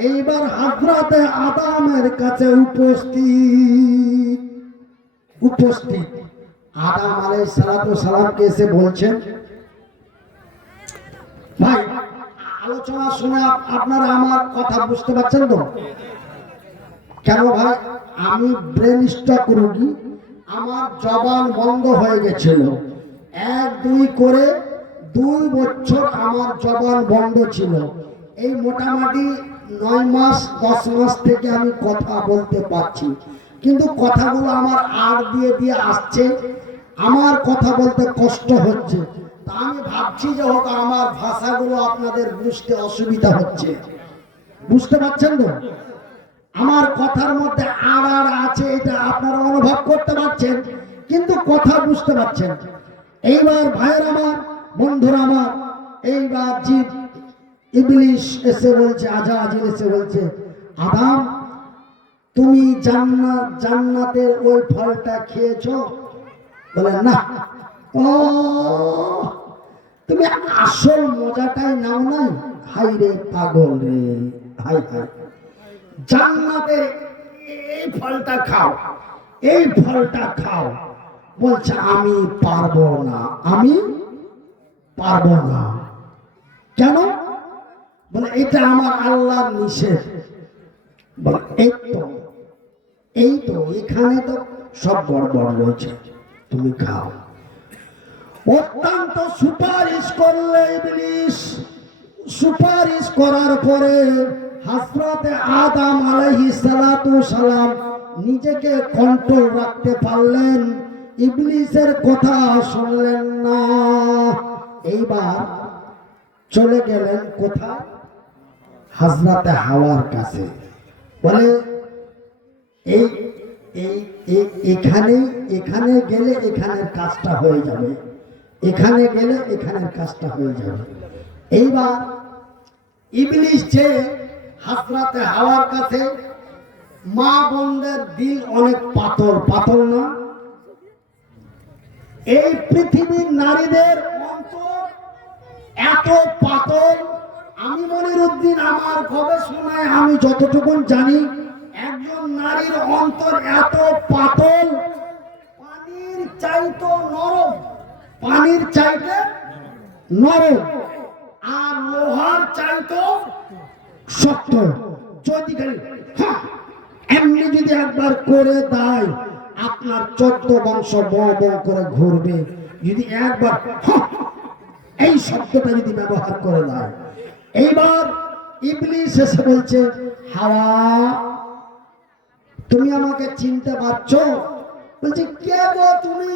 এইবার হযরতে আদমের কাছে উপস্থিত। আদম আলাইহিস সালামকে এসে বলছেন, ভাই আলোচনা শুনে আপনারা আমার কথা বুঝতে পারছেন তো? কেন ভাই, আমি ব্রেন স্ট্রোক রোগী, আমার জবান বন্ধ হয়ে গেছিল। 1-2 করে 2 বছর আমার জবান বন্ধ ছিল। এই মোটামুটি 9 মাস 10 মাস থেকে আমি কথা বলতে পারছি, কিন্তু কথাগুলো আমার আড় দিয়ে দিয়ে আসছে, আমার কথা বলতে কষ্ট হচ্ছে। তা আমি ভাবছি যে হোক আমার ভাষাগুলো আপনাদের বুঝতে অসুবিধা হচ্ছে। বুঝতে পারছেন তো? আমার কথার মধ্যে আড় আছে, এটা আপনারা অনুভব করতে পারছেন, কিন্তু কথা বুঝতে পারছেন। এইবার ভাইয়ের আমার, বন্ধুরা আমার, এইবার ইবলিস এসে বলছে, আজাজিল এসে বলছে, আদম তুমি জান্নাতের ওই ফলটা খেয়েছো? বলে না। ও তুমি আসল মজাটাই নাও নাই? হাই রে পাগল রে, হাই হাই, জান্নাতের এই ফলটা খাও, এই ফলটা খাও। বলছে আমি পারবো না, আমি পারবো না। কেন? বলে এটা আমার আল্লাহর নিষেধ। বলে এই তো এখানে তো সব গড়বড় রয়েছে, তুমি খাও। অত্যন্ত সুপারিশ করলে ইবলিস। সুপারিশ করার পরে হযরতে আদম আলাইহিস সালাম নিজেকে কন্ট্রোল রাখতে পারলেন, ইবলিসের কথা শুনলেন না। এইবার চলে গেলেন কোথায়? হযরতে হাওয়ার কাছে। বলে এখানে গেলে এখানের কাজটা হয়ে যাবে, এখানে গেলে এখানের কাজটা হয়ে যাবে। এইবার ইবলিস যে হযরতে হাওয়ার কাছে, মা বোনদের দিল অনেক পাতল না? এই পৃথিবীর নারীদের অন্তর এত পাতল। আমি মনিরউদ্দিন আমার গবেষণায় আমি যতটুকু জানি, একজন নারীর অন্তর এত পাতল, পানির চাইতে নরম, পানির চাইতে নরম, আর লোহার চাইতে শক্ত। যদি এমনি যদি একবার করে দেয়, আপনার 14 বংশ ব করে ঘুরবে। যদি একবার এই শব্দটা যদি ব্যবহার করে দেয়। এইবার ইবলিস এসে বলছে, হাওয়া তুমি আমাকে চিনতে পারছো? বলছে কে গো তুমি?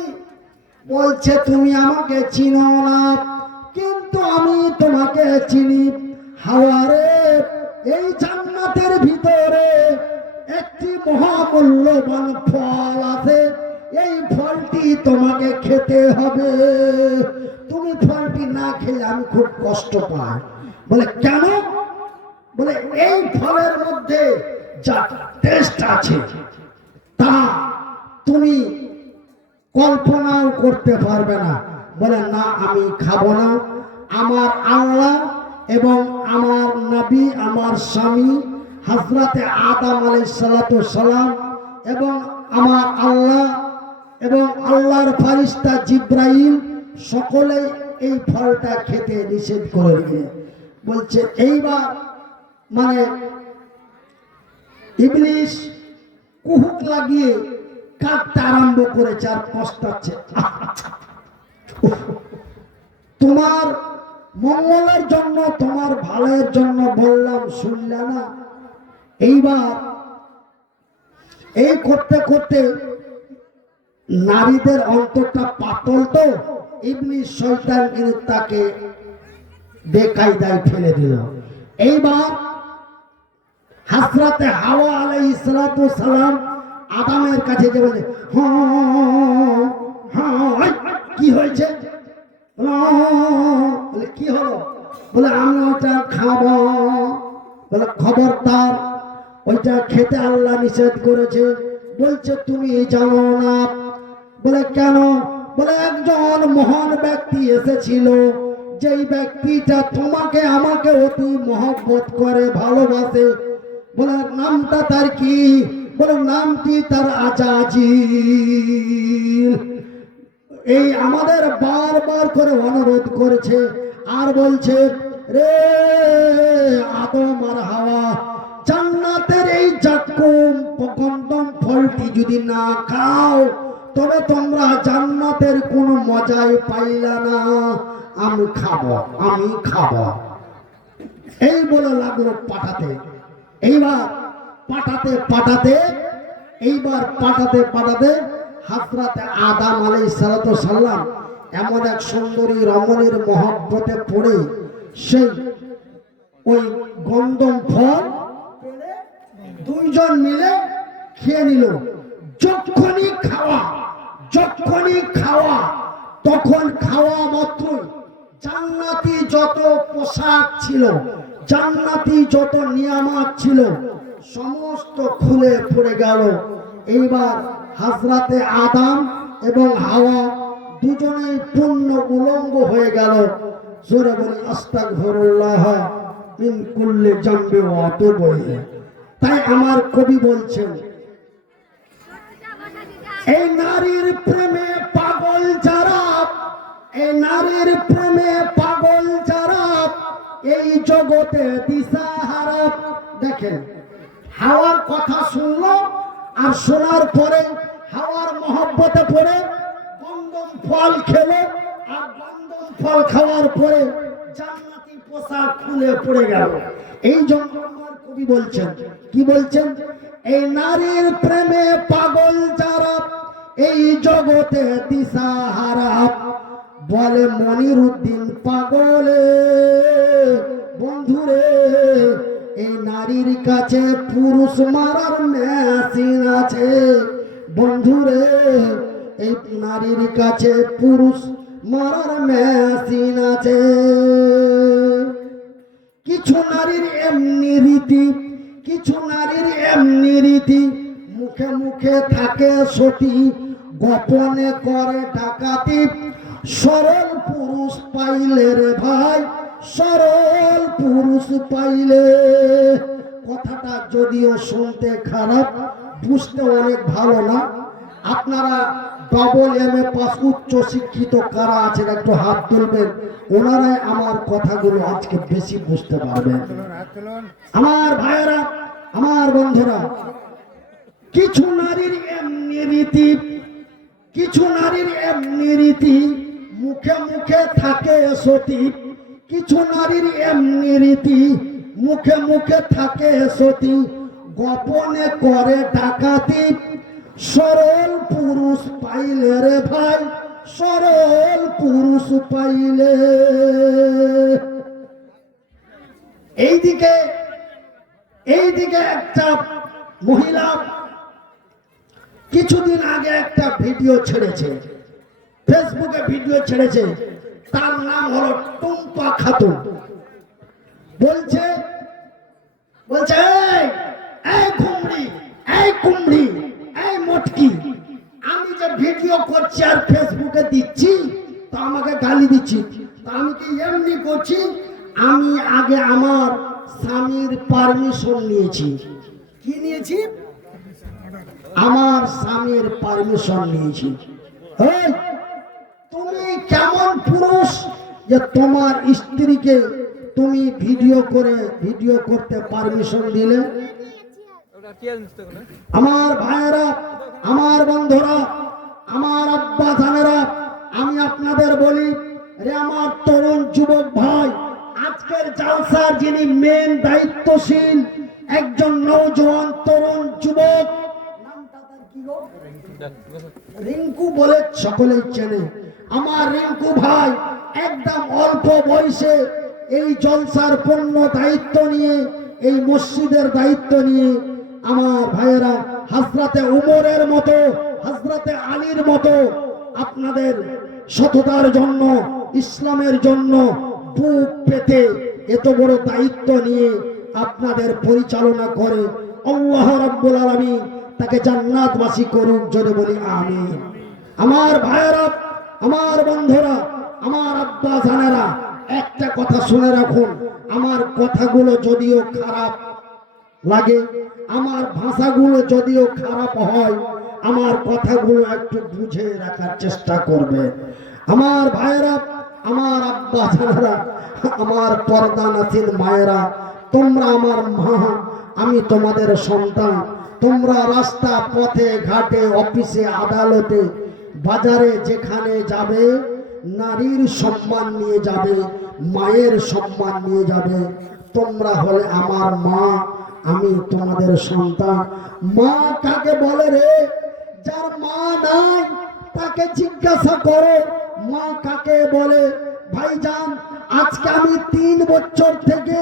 বলছে তুমি আমাকে চিনো না, কিন্তু আমি তোমাকে চিনি। হাওয়া রে, এই জান্নাতের ভিতরে একটি মহামূল্যবান ফল আছে, এই ফলটি তোমাকে খেতে হবে। তুমি ফলটি না খেলে আমি খুব কষ্ট পাই। বলে কেন? বলে এই ফলের মধ্যে যা টেস্ট আছে তা তুমি কল্পনাও করতে পারবে না। বলে না, আমি খাবো না। আমার আল্লাহ এবং আমার নবী, আমার স্বামী হযরতে আদম আলাইহিস সালাম এবং আমার আল্লাহ এবং আল্লাহর ফেরেশতা জিবরাইল সকলে এই ফলটা খেতে নিষেধ করে দিয়ে বলছে। এইবার মানে ইবলিস কুহুক লাগিয়ে কাঁদতে আরম্ভ করেছে আর কষ্টাচ্ছে। তোমার মঙ্গলের জন্য, তোমার ভালোর জন্য বললাম, শুনলে না। এইবার এই করতে করতে নারীদের অন্তরটা পাতল তো, ইবলিস শয়তান কিন্তু তাকে বেকায়দায় ফেলে দিল। এইবার হযরতে হাওয়া আলাইহিস সালাতু সালাম আদমের কাছে যে বলে, হ্যাঁ কি হয়েছে? বলে কি হলো? বলে আমি ওটা খাবো। বলে খবরদার, ওইটা খেতে আল্লাহ নিষেধ করেছে। বলছে তুমি জানো না? বলে কেন? বলে একজন মহান ব্যক্তি এসেছিল, যেই ব্যক্তিটা তোমাকে আমাকে অতি মহব্বত করে, ভালোবাসে। বলে নামটা তার কি? বলে নামটি তার আজাজিল। এই আমাদের বারবার করে অনুরোধ করেছে আর বলছে, রে আদম আর হাওয়া, জান্নাতের এই জাক্কুম কদম ফলটি যদি না খাও তবে তোমরা জান্নাতের কোনো মজাই পাইলা না। আমি খাবো, আমি খাবো, এই বলে লাগলো পাঠাতে। এইবার পাঠাতে পাঠাতে হযরতে আদম আলাইহিস সালাতু সাল্লাম এমন এক সুন্দরী রমণীর মহব্বতে পড়ে সেই ওই গন্ধম ফল দুইজন মিলে খেয়ে নিল। যখনই খাওয়া তখন খাওয়া মাত্রই জান্নাতি যত পোশাক ছিল, জান্নাতি যত নিয়ামত ছিল, সমস্ত খুলে পড়ে গেল। এইবার হযরতে আদম এবং হাওয়া দুজনেই পূর্ণ উলঙ্গ হয়ে গেল। জোরে বলি আস্তাগফিরুল্লাহ মিন কুল্লি জামবি ওয়া আতুবু ইলাইহি। তাই আমার কবি বলছেন, এই নারীর প্রেমে পাগল যারা, এই নারীর প্রেমে পাগল যারা, এই জগতে দিশাহারা। দেখেন, হাওয়ার কথা শুনলো আর শোনার পরে হাওয়ার মহব্বতে পড়ে গন্ধম ফল খেলো, আর গন্ধম ফল খাওয়ার পরে জান্নাতি পোশাক খুলে পড়ে গেল। এই জন্য আমার কবি বলছেন, কি বলছেন? এই নারীর প্রেমে পাগল যারা, এই জগতে দিশাহারা। বলে মনিরুদ্দিন পাগলে, বন্ধুরে এই নারীর কাছে পুরুষ মারার মেশিন আছে। বন্ধুরে এই নারীর কাছে পুরুষ মারার মেশিন আছে। কিছু নারীর এমনি রীতি, কিছু নারীর এমনি রীতি, মুখে মুখে থাকে সতী, গোপনে করে ডাকাতি। সরল পুরুষ পাইলে রে ভাই, সরল পুরুষ পাইলে। কথাটা যদিও শুনতে খারাপ, বুঝতে অনেক ভালো না। আপনারা ডবল এমএ পাস উচ্চ শিক্ষিত কারা আছেন একটু হাত তুলবেন, ওনারাই আমার কথাগুলো আজকে বেশি বুঝতে পারবেন। আমার ভাইয়েরা, আমার বন্ধুরা, কিছু নারীর এমনি রীতি, কিছু নারীর এমনি রীতি, মুখে মুখে থাকে সতী। কিছু নারীর এমনি রীতি, মুখে মুখে থাকে সতী, গোপনে করে ডাকাতি। সরল পুরুষ পাইলে রে ভাই, সরল পুরুষ পাইলে। এইদিকে একটা মহিলা কিছুদিন আগে একটা ভিডিও ছেড়েছে, ফেসবুকে ভিডিও ছেড়েছে। তার নাম হলো টুম্পা খাতুন। বলছে এই কুমড়ি, এই কুমড়ি, এই মটকি, আমি যে ভিডিও করছি আর ফেসবুকে দিচ্ছি তা আমাকে গালি দিচ্ছি। তা আমি কি এমনি করছি? আমি আগে আমার স্বামীর পারমিশন নিয়েছি। কি নিয়েছি? আমার স্বামীর পারমিশন নিয়েছি। তুমি কেমন পুরুষ যে তোমার স্ত্রীকে তুমি ভিডিও করতে পারমিশন দিলে? আমার ভাইয়েরা, আমার বন্ধুরা, আমার আব্বা জানেরা, আমি আপনাদের বলি, রে আমার তরুণ যুবক ভাই, আজকের জালসার যিনি মেন দায়িত্বশীল একজন নওজোয়ান তরুণ যুবক, নামটা তার কি গো? রিঙ্কু বলে সকলেই চেনে। আমার রিঙ্কু ভাই একদম অল্প বয়সে এই জলসার পূর্ণ দায়িত্ব নিয়ে, এই মসজিদের দায়িত্ব নিয়ে আমার ভাইয়েরা হযরতে উমরের মতো, হযরতে আলীর মতো আপনাদের সততার জন্য, ইসলামের জন্য বুক পেতে এত বড় দায়িত্ব নিয়ে আপনাদের পরিচালনা করে আল্লাহ রাব্বুল আলামিন তাকে জান্নাতবাসী করুক, জোরে বলি আমিন। আমার ভাইয়েরা, আমার বন্ধুরা, আমার আব্বা জানেরা, একটা কথা শুনে রাখুন, আমার কথাগুলো যদিও খারাপ লাগে, আমার ভাষাগুলো যদিও খারাপ হয়, আমার কথাগুলো একটু বুঝে রাখার চেষ্টা করবে। আমার ভাইয়েরা, আমার আব্বা জানেরা, আমার পর্দা নাসিন মায়েরা, তোমরা আমার মা, আমি তোমাদের সন্তান। তোমরা রাস্তা পথে ঘাটে, অফিসে, আদালতে, বাজারে যেখানে যাবে নারীর সম্মান নিয়ে যাবে, মায়ের সম্মান নিয়ে যাবে। তোমরা হলে আমার মা, আমি তোমাদের সন্তান। মা কাকে বলে রে? যার মা নাই তাকে জিজ্ঞাসা করো মা কাকে বলে। ভাইজান, আজকে আমি 3 বছর থেকে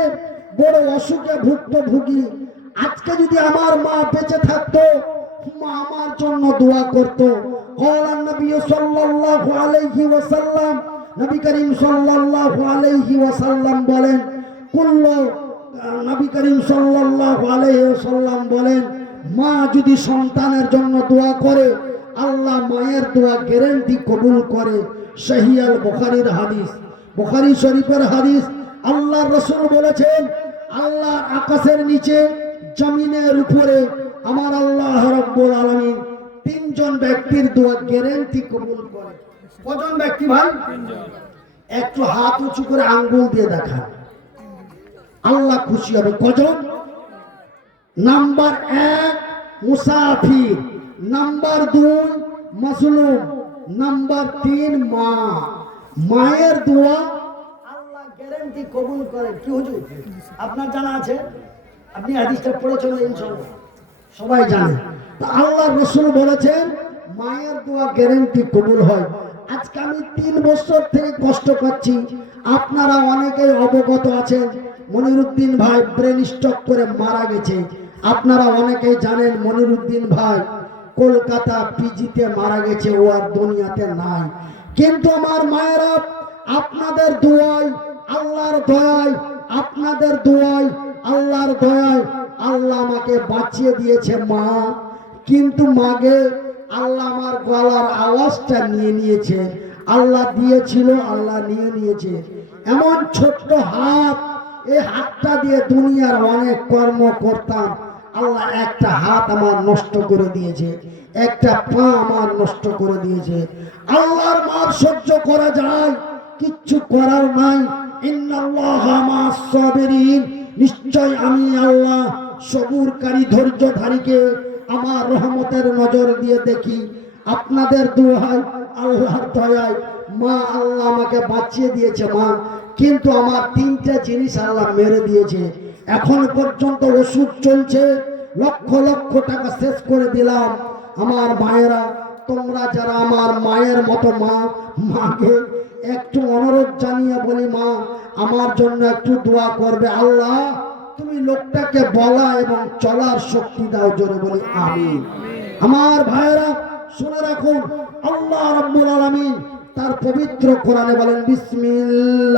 বড় অসুখে ভুক্তভোগী। আজকে যদি আমার মা বেঁচে থাকতো, মা আমার জন্য দোয়া করতো। ক্বালান নবী সাল্লাল্লাহু আলাইহি ওয়াসাল্লাম, নবী করিম সাল্লাল্লাহু আলাইহি ওয়াসাল্লাম বলেন, নবী করিম সাল্লাল্লাহু আলাইহি ওয়াসাল্লাম বলেন, মা যদি সন্তানের জন্য দোয়া করে, আল্লাহ মায়ের দোয়া গ্যারান্টি কবুল করে। সহিহ আল বুখারীর হাদিস, বুখারী শরীফের হাদিস। আল্লাহর রাসূল বলেছেন, আল্লাহর আকাশের নিচে, জমিনের উপরে আমার আল্লাহ রাব্বুল আলামিন 3 জন ব্যক্তির দোয়া গ্যারান্টি কবুল করে। কজন ব্যক্তি ভাই? 3 জন। একটু হাত উঁচু করে আঙ্গুল দিয়ে দেখান, আল্লাহ খুশি হবে। কজন? নাম্বার 1 মুসাফির, নাম্বার 2 মাজলুম, নাম্বার 3 মা। মায়ের দোয়া আল্লাহ গ্যারান্টি কবুল করেন। কি হুজুর আপনার জানা আছে? আপনি হাদিসটা পড়েছেন ইনশাআল্লাহ, সবাই জানে। আল্লাহর রাসূল বলেছেন মায়ের দোয়া গ্যারান্টি কবুল হয়। আজকে আমি 3 বছর থেকে কষ্ট পাচ্ছি। আপনারা অনেকেই অবগত আছেন, মনিরুদ্দিন ভাই ব্রেন স্ট্রোক করে মারা গেছে। আপনারা অনেকেই জানেন মনিরুদ্দিন ভাই কলকাতা পিজিতে মারা গেছে, ও আর দুনিয়াতে নাই। কিন্তু আমার মায়েরা, আপনাদের দোয়ায়, আল্লাহর দয়ায়, আপনাদের দোয়ায়, আল্লাহর দয়ায় আল্লাহ আমাকে বাঁচিয়ে দিয়েছে মা। কিন্তু মাগে আল্লাহ আমার গলার আওয়াজটা নিয়ে নিয়েছে। আল্লাহ দিয়েছিল, আল্লাহ নিয়ে নিয়েছে। এমন ছোট্ট হাত, এই হাতটা দিয়ে দুনিয়ার অনেক কর্ম করতাম। আল্লাহ একটা হাত আমার নষ্ট করে দিয়েছে, একটা পা আমার নষ্ট করে দিয়েছে। আল্লাহর মার সহ্য করা যায়, কিচ্ছু করার নাই। ইন্নাল্লাহা মা'আস সাবিরিন, নিশ্চয় আমি আল্লাহ সবুরকারী, ধৈর্যধারীকে আমার রহমতের নজর দিয়ে দেখি। আপনাদের দোয়ায়, আল্লাহর দয়ায় মা, আল্লাহ আমাকে বাঁচিয়ে দিয়েছে মা। কিন্তু আমার 3টে জিনিস আল্লাহ মেরে দিয়েছে। এখন পর্যন্ত ওষুধ চলছে, লক্ষ লক্ষ টাকা শেষ করে দিলাম। আমার মায়েরা, তোমরা যারা আমার মায়ের মতো মা, মাকে একটু অনুরোধ জানিয়ে বলি, মা আমার জন্য একটু দোয়া করবে। আল্লাহ তুমি লোকটাকে বলা এবং চলার শক্তি দাও, জোরে বলি আমিন। আমার ভাইয়েরা শুনে রাখুন, আল্লাহ রাব্বুল আলামিন তার পবিত্র কোরআনে বলেন, বিসমিল্লাহির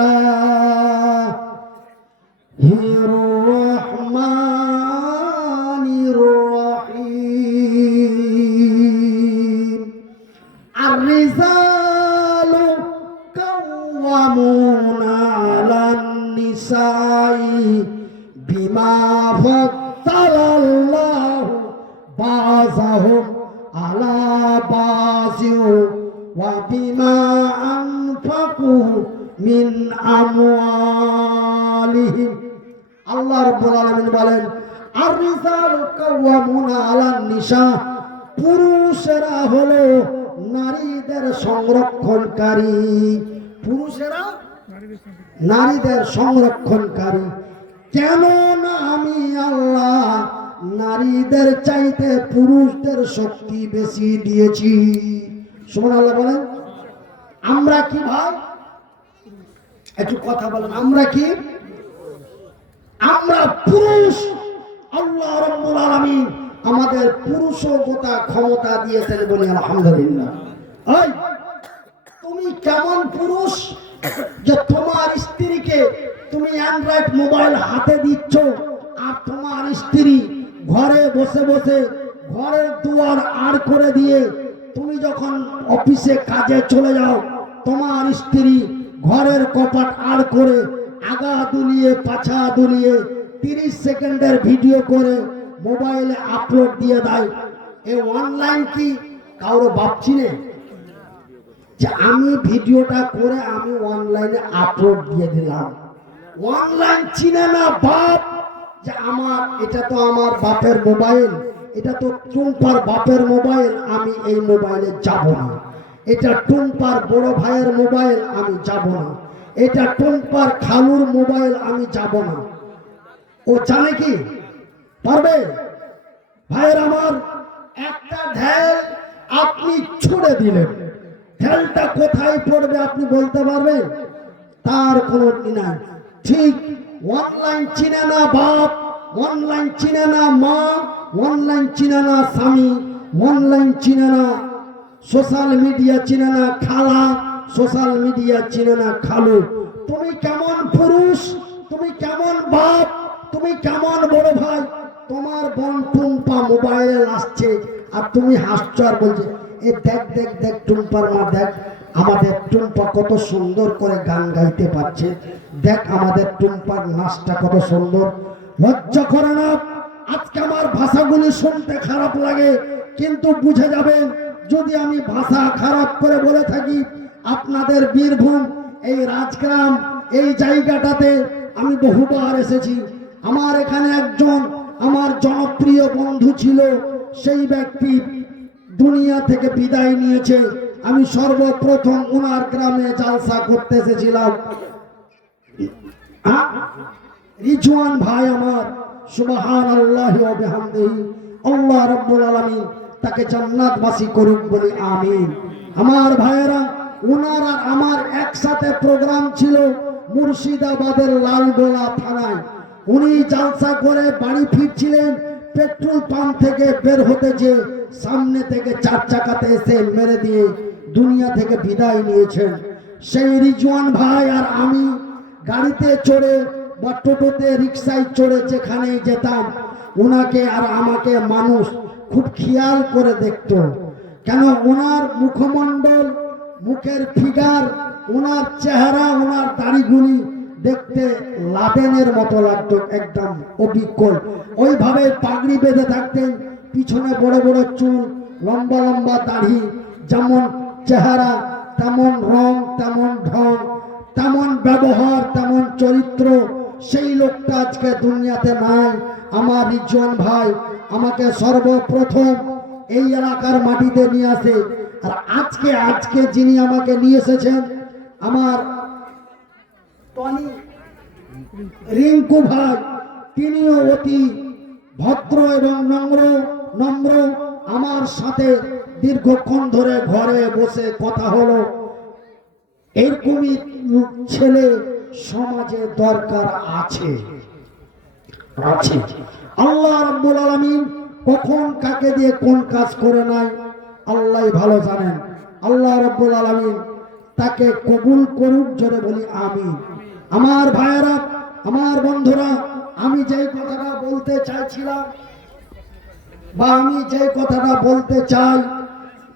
রহমানির রহিম। আর-রিজালু কাওয়ামুনা আলান নিসাই বিমা ফাদ্দালাল্লাহু বাযাহুম আলা বাযিন ওয়া বিমা আনফাকু মিন আমওয়ালিহিম। আল্লাহ রাব্বুল আলামিন বলেন, আর-রিজালু কাওয়ামুনা আলান নিসা, পুরুষেরা হলো নারীদের সংরক্ষণকারী। পুরুষেরা নারীদের সংরক্ষণকারী। কেন না আমি আল্লাহ নারীদের চাইতে পুরুষদের শক্তি বেশি দিয়েছি। সুবহানাল্লাহ বলেন। আমরা কি ভাই? একটু কথা বলেন, আমরা কি? আমরা পুরুষ। আল্লাহ রাব্বুল আলামিন আমাদের পুরুষতা ক্ষমতা দিয়েছেন, বলি আলহামদুলিল্লাহ। এই তুমি কেমন পুরুষ যে তোমার স্ত্রীকে তুমি অ্যান্ড্রয়েড মোবাইল হাতে দিচ্ছ, আর তোমার স্ত্রী ঘরে বসে বসে ঘরের দুয়ার আড় করে দিয়ে তুমি যখন অফিসে কাজে চলে যাও, তোমার স্ত্রী ঘরের কপাট আড় করে আগা দুলিয়ে পাছা দুলিয়ে 30 সেকেন্ডের ভিডিও করে মোবাইলে আপলোড দিয়ে দেয়। এই অনলাইন কি কারো ভাবছি না যে আমি ভিডিওটা করে আমি অনলাইনে আপলোড দিয়ে দিলাম? অনলাইন চিনে না বাপ যে আমার এটা তো আমার বাপের মোবাইল, এটা তো টুম্পার বাপের মোবাইল, আমি এই মোবাইলে যাব না। এটা টুম্পার বড় ভাইয়ের মোবাইল, আমি যাব না। এটা টুম্পার খালুর মোবাইল, আমি যাব না। ও জানে কি পারবে? ভাইয়ের আমার, একটা ঢেল আপনি ছুড়ে দিলেন, ঢেলটা কোথায় পড়বে আপনি বলতে পারবেন? তার কোনো নাই। ঠিক অনলাইন চিনে না বাপ, অনলাইন চিনে না মা, অনলাইন চিনে না স্বামী, অনলাইন চিনে না সোশ্যাল মিডিয়া, চিনে না খালা, সোশ্যাল মিডিয়া চিনে না খালু। তুমি কেমন পুরুষ, তুমি কেমন বাপ, তুমি কেমন বড় ভাই? তোমার বোন টুম্পা মোবাইলে আসছে আর তুমি হাসছো আর বলছে এ দেখ দেখ দেখ টুম্পার মা, দেখ আমাদের টুম্পা কত সুন্দর করে গান গাইতে পারছে, দেখ আমাদের টুম্পার নাচটা কত সুন্দর। লজ্জা করে না? আজকে আমার ভাষাগুলি শুনতে খারাপ লাগে, কিন্তু বুঝে যাবেন যদি আমি ভাষা খারাপ করে বলে থাকি। আপনাদের বীরভূম এই রাজগ্রাম এই জায়গাটাতে আমি বহুবার এসেছি। আমার এখানে একজন আমার জনপ্রিয় বন্ধু ছিল, সেই ব্যক্তি দুনিয়া থেকে বিদায় নিয়েছে। আমি সর্বপ্রথম ওনার গ্রামে জালসা করতে এসেছিলাম। রিজওয়ান ভাই আমার, সুবহানাল্লাহি ওয়া বিহামদিহি, আল্লাহ রাব্বুল আলামিন তাকে জান্নাতবাসী করুক, বলি আমিন। আমার ভাইয়েরা, ওনার আর আমার একসাথে প্রোগ্রাম ছিল মুর্শিদাবাদের লালগোলা থানায়। উনি জালসা করে বাড়ি ফিরছিলেন, পেট্রোল পাম্প থেকে বের হতে যে সামনে থেকে 4 চাকাতে এসে মেরে দিয়ে দুনিয়া থেকে বিদায় নিয়েছেন। সেই রিজওয়ান ভাই আর আমি গাড়িতে চড়ে বা টোটোতে রিক্সায় চড়ে যেখানে যেতাম, ওনাকে আর আমাকে মানুষ খুব খেয়াল করে দেখত। কেন? ওনার মুখমণ্ডল, মুখের ফিগার, ওনার চেহারা, ওনার দাড়িগুলি দেখতে লাদেনের মতো লাগতো, একদম অবিকল। ওইভাবে পাগড়ি বেঁধে থাকতেন, পিছনে বড় বড় চুল, লম্বা লম্বা দাড়ি, যেমন চেহারা তেমন রং, তেমন ঢং, তেমন ব্যবহার, তেমন চরিত্র। সেই লোকটা আজকে দুনিয়াতে নাই। আমার রিজওয়ান ভাই আমাকে সর্বপ্রথম এই এলাকার মাটিতে নিয়ে আসে। আর আজকে যিনি আমাকে নিয়ে এসেছেন, আমার টনি রিঙ্কু ভাই, তিনিও অতি ভদ্র এবং নম্র। আমার সাথে দীর্ঘক্ষণ ধরে ঘরে বসে কথা হলো। এরকমই ছেলে সমাজে দরকার আছে। আল্লাহ রাব্বুল আলামিন কখন কাকে দিয়ে কোন কাজ করে নাই আল্লাহ ভালো জানেন। আল্লাহ রাব্বুল আলামিন তাকে কবুল করুক, জোরে বলি আমিন। আমার ভাইয়েরা, আমার বন্ধুরা, আমি যেই কথাটা বলতে চাইছিলাম বা আমি যে কথাটা বলতে চাই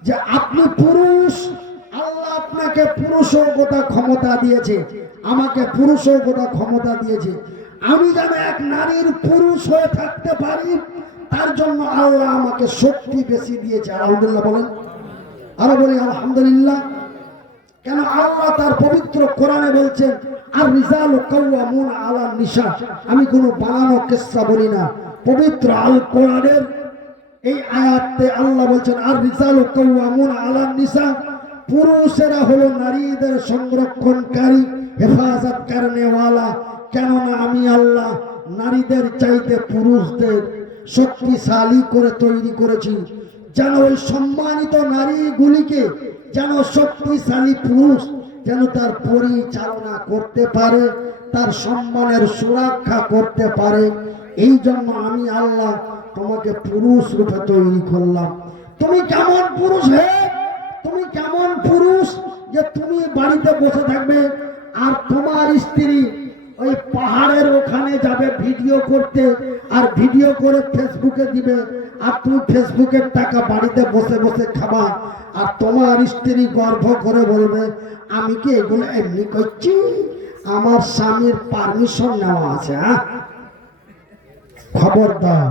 যে আপনি পুরুষ, আল্লাহ আপনাকে পুরুষত্ব ক্ষমতা দিয়েছে, আমাকে পুরুষত্ব ক্ষমতা দিয়েছে। আমি যেন এক নারীর পুরুষ হয়ে থাকতে পারি, তার জন্য আল্লাহ আমাকে শক্তি বেশি দিয়েছে। আলহামদুলিল্লাহ বলেন, আরো বলি আলহামদুলিল্লাহ। কেন? আল্লাহ তার পবিত্র কোরআনে বলছেন আর রিজালু কাওয়ামুনা আলা নিসা। আমি কোনো বানানো কিসসা বলি না, পবিত্র আল কোরআনের এই আয়াতে আল্লাহ বলছেন আর রিজালু কাওয়ামুনা আলা নিসা, পুরুষেরা হলো নারীদের সংরক্ষণকারী, হেফাজত করনেওয়ালা। কেননা আমি আল্লাহ নারীদের চাইতে পুরুষদের শক্তিশালী করে তৈরি করেছি, যেন ওই সম্মানিত নারীগুলিকে যেন শক্তিশালী পুরুষ যেন তার পরিচালনা করতে পারে, তার সম্মানের সুরক্ষা করতে পারে। এই জন্য আমি আল্লাহ তোমাকে পুরুষ রূপে তৈরি করলাম। তুমি কেমন পুরুষ হে, তুমি কেমন পুরুষ যে তুমি বাড়িতে বসে থাকবে আর তোমার স্ত্রী ওই পাহাড়ের ওখানে যাবে ভিডিও করতে, আর ভিডিও করে ফেসবুকে দিবে, আর তুমি ফেসবুকের টাকা বাড়িতে বসে বসে খাবা, আর তোমার স্ত্রী গর্ব করে বলবে আমি কি এগুলো এমনি করছি, আমার স্বামীর পারমিশন নেওয়া আছে। হ্যাঁ, খবরদার।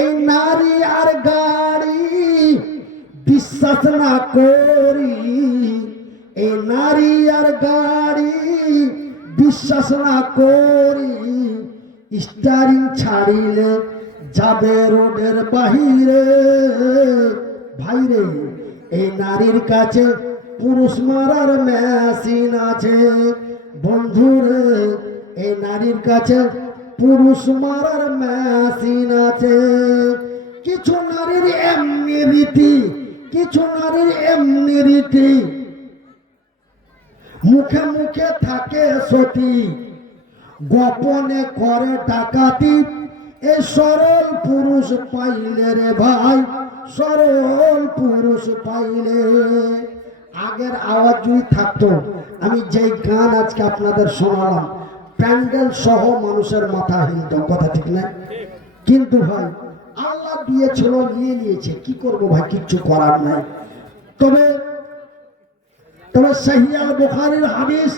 এই নারী আর গাড়ি বিশ্বাস না করি, এই নারী আর গাড়ি বিশ্বাস না করি, স্টারিং ছাড়িলে যাবে রোডের বাহিরে। ভাইরে, এই নারীর কাছে পুরুষ মারার মেশিন আছে। বন্ধুরে, এই নারীর কাছে পুরুষ মারার মেশিন আছে। কিছু নারীর এমনি রীতি, কিছু নারীর এমনি রীতি, মুখে মুখে থাকে সতী, গোপনে করে ডাকাতি। এই সরল পুরুষ পাইলে রে ভাই, সরল পুরুষ পাইলে। আগের আওয়াজ যদি থাকতো, আমি যেই গান আজকে আপনাদের শোনালাম, প্যান্ডেল সহ মানুষের মাথা হিলত, কথা ঠিক না? কিন্তু ভাই আল্লাহ দিয়েছিল, নিয়ে নিয়েছে, কি করব ভাই, কিচ্ছু করার নাই। তবে তবে সহিহ বুখারীর হাদিস,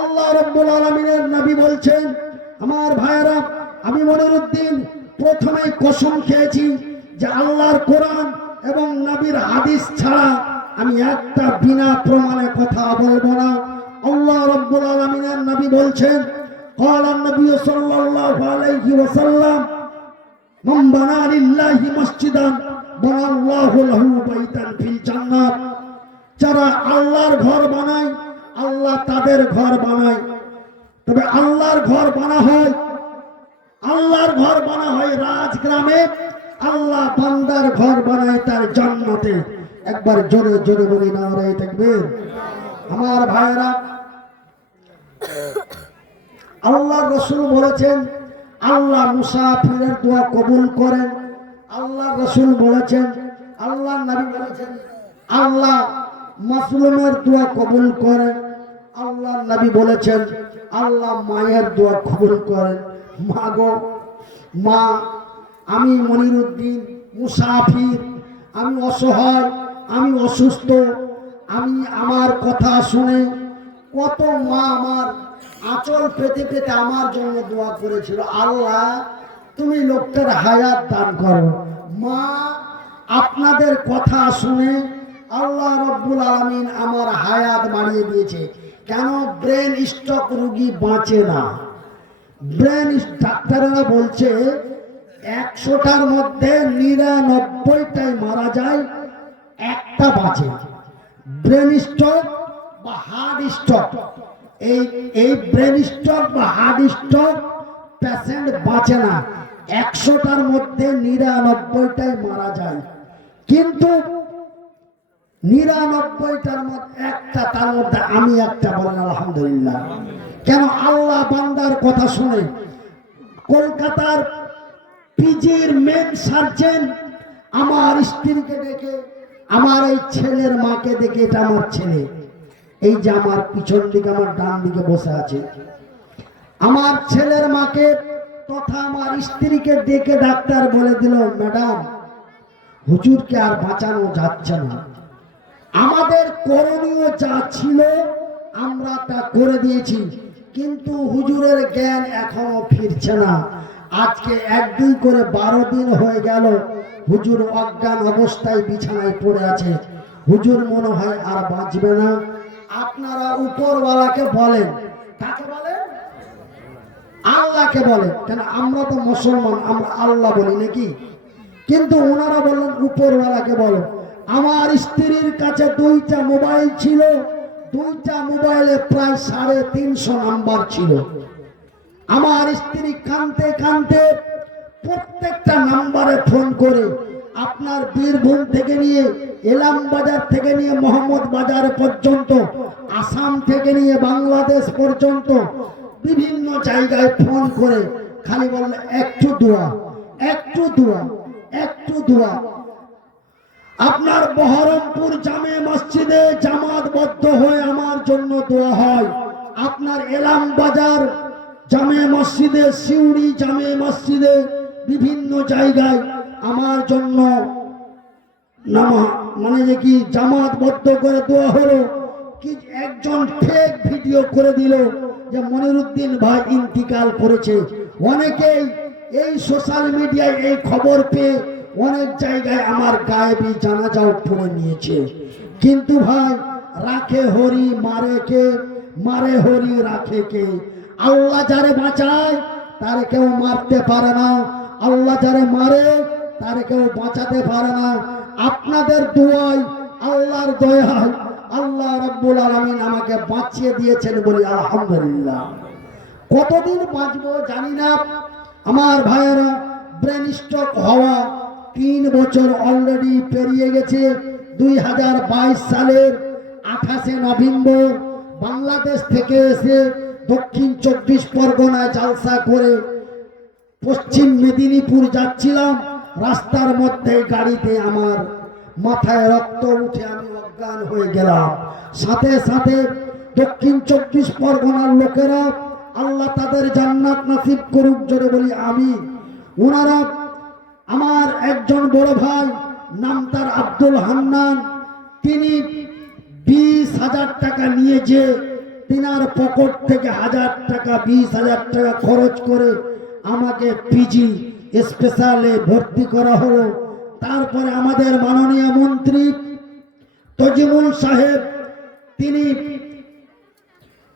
আল্লাহ রাব্বুল আলামিনের নবী বলছেন, আমার ভাইরা, আমি মনিরউদ্দিন প্রথমেই কসম খেয়েছি যে আল্লাহর কোরআন এবং নবীর হাদিস ছাড়া আমি একটা বিনা প্রমাণে কথা বলবো না। আল্লাহ রাব্বুল আলামিনের নবী বলছেন, قال النبي صلى الله عليه وسلم من بنى لله مسجدا بنى الله له بيتا في الجنة। যারা আল্লাহর ঘর বানায়, আল্লাহ তাদের ঘর বানায়। তবে আল্লাহর ঘর বানা হয়, আল্লাহর ঘর বানা হয় রাজগ্রামে, আল্লাহ বান্দার ঘর বানায় তার জান্নাতে। একবার জোরে জোরে বলি নারে তাকবীর। আমার ভাইরা, আল্লাহর রাসূল বলেছেন আল্লাহ মুসাফিরের দোয়া কবুল করেন। আল্লাহর রাসূল বলেছেন, আল্লাহর নবী বলেছেন আল্লাহ মাসলুমের দোয়া কবুল করেন। আল্লাহর নবী বলেছেন আল্লাহ মায়ের দোয়া কবুল করেন। মা গো মা, আমি মনিরউদ্দিন মুসাফির, আমি অসহায়, আমি অসুস্থ, আমি আমার কথা শুনে কত মা আমার আঁচল পেতে পেতে আমার জন্য দোয়া করেছিল, আল্লাহ তুমি লোকটার হায়াত দান করো। মা, আপনাদের কথা শুনে আল্লাহ রাব্বুল আলামিন আমার হায়াত বাড়িয়ে দিয়েছে। কেন? ব্রেন স্ট্রোক রোগী বাঁচে না। ব্রেন ডাক্তাররা বলছে 100টার মধ্যে 99টাই মারা যায়, একটা বাঁচে। ব্রেন স্ট্রোক বা হার্ট স্ট্রোক, এই ব্রেন স্ট্রোক বা হার্ট স্ট্রোক পেশেন্ট বাঁচে না, 100টার মধ্যে 99টাই মারা যায়। কিন্তু 99টার মধ্যে একটা, তার মধ্যে আমি একটা, বলেন আলহামদুলিল্লাহ। কেন? আল্লাহ বান্দার কথা শুনে। কলকাতার পিজির মেন সার্জন আমার স্ত্রীকে ডেকে, আমার এই ছেলের মাকে দেখে, এটা আমার ছেলে, এই যে আমার পিছন দিকে আমার ডান দিকে বসে আছে, আমার ছেলের মাকে তথা আমার স্ত্রীকে ডেকে ডাক্তার বলে দিল, ম্যাডাম হুজুরকে আর বাঁচানো যাচ্ছে না, আমাদের করণীয় যা ছিল আমরা তা করে দিয়েছি, কিন্তু হুজুরের জ্ঞান এখনো ফিরছে না। আজকে 1-2 করে 12 দিন হয়ে গেল হুজুর অজ্ঞান অবস্থায় বিছানায় পড়ে আছে, হুজুর মনে হয় আর বাঁচবে না। আপনারা উপরওয়ালাকে বলেন। কাকে বলেন? আল্লাহকে বলেন। কেন? আমরা তো মুসলমান, আমরা আল্লাহ বলি নাকি? কিন্তু ওনারা বলেন উপরওয়ালাকে বলো। আমার স্ত্রীর কাছে 2টা মোবাইল ছিল, 2টা মোবাইলে প্রায় 350 নাম্বার ছিল। আমার স্ত্রী কানতে কানতে প্রত্যেকটা নাম্বারে ফোন করে, আপনার বীরভূম থেকে নিয়ে এলাম বাজার থেকে নিয়ে মোহাম্মদ বাজার পর্যন্ত আসাম থেকে নিয়ে বাংলাদেশ পর্যন্ত বিভিন্ন জায়গায় ফোন করে খালি বললে একটু দোয়া, একটু দোয়া, একটু দোয়া। আপনার বহরমপুর জামে মসজিদে জামাতবদ্ধ হয়ে আমার জন্য দোয়া হয়। আপনার এলাম বাজার জামে মসজিদে, সিউড়ি জামে মসজিদে, বিভিন্ন জায়গায় আমার জন্য মানে যে কি জামাতবদ্ধ করে দোয়া হলো। কি একজন ফেক ভিডিও করে দিল যে মনিরুদ্দিন ভাই ইন্তিকাল করেছে। অনেকেই এই সোশ্যাল মিডিয়ায় এই খবর পেয়ে অনেক জায়গায় আমার গায়েবী জানাজাও পড়ে নিয়েছে। কিন্তু ভাই, রাখে হরি মারে কে, মারে হরি রাখে কে। আল্লাহ যারে বাঁচায় তারে কেউ মারতে পারে না, আল্লাহ যারে মারে তারে কেউ বাঁচাতে পারে না। আপনাদের দোয়ায়, আল্লাহর দয়ায় আল্লাহ রাব্বুল আলামিন আমাকে বাঁচিয়ে দিয়েছেন বলি আলহামদুলিল্লাহ। কতদিন বাঁচবো জানি না আমার ভাইয়েরা। ব্রেন স্ট্রোক হওয়া 3 বছর অলরেডি পেরিয়ে গেছে। 2022 সালের 28শে নভেম্বর বাংলাদেশ থেকে এসে দক্ষিণ 24 পরগনায় জালসা করে পশ্চিম মেদিনীপুর যাচ্ছিলাম। রাস্তার মধ্যে গাড়িতে আমার মাথায় রক্ত উঠে আমি অজ্ঞান হয়ে গেলাম। সাথে সাথে দক্ষিণ 24 পরগনার লোকেরা, আল্লাহ তাদের জান্নাত নসিব করুক, জোরে বলি আমিন। ওনারা আমার একজন বড় ভাই, নাম তার আব্দুল হান্নান, তিনি 20,000 টাকা নিয়ে যে তিনার পকেট থেকে 1000 টাকা 20,000 টাকা খরচ করে আমাকে পিজি স্পেশালে ভর্তি করা হলো। তারপরে আমাদের মাননীয় মন্ত্রী তজিমুল সাহেব, তিনি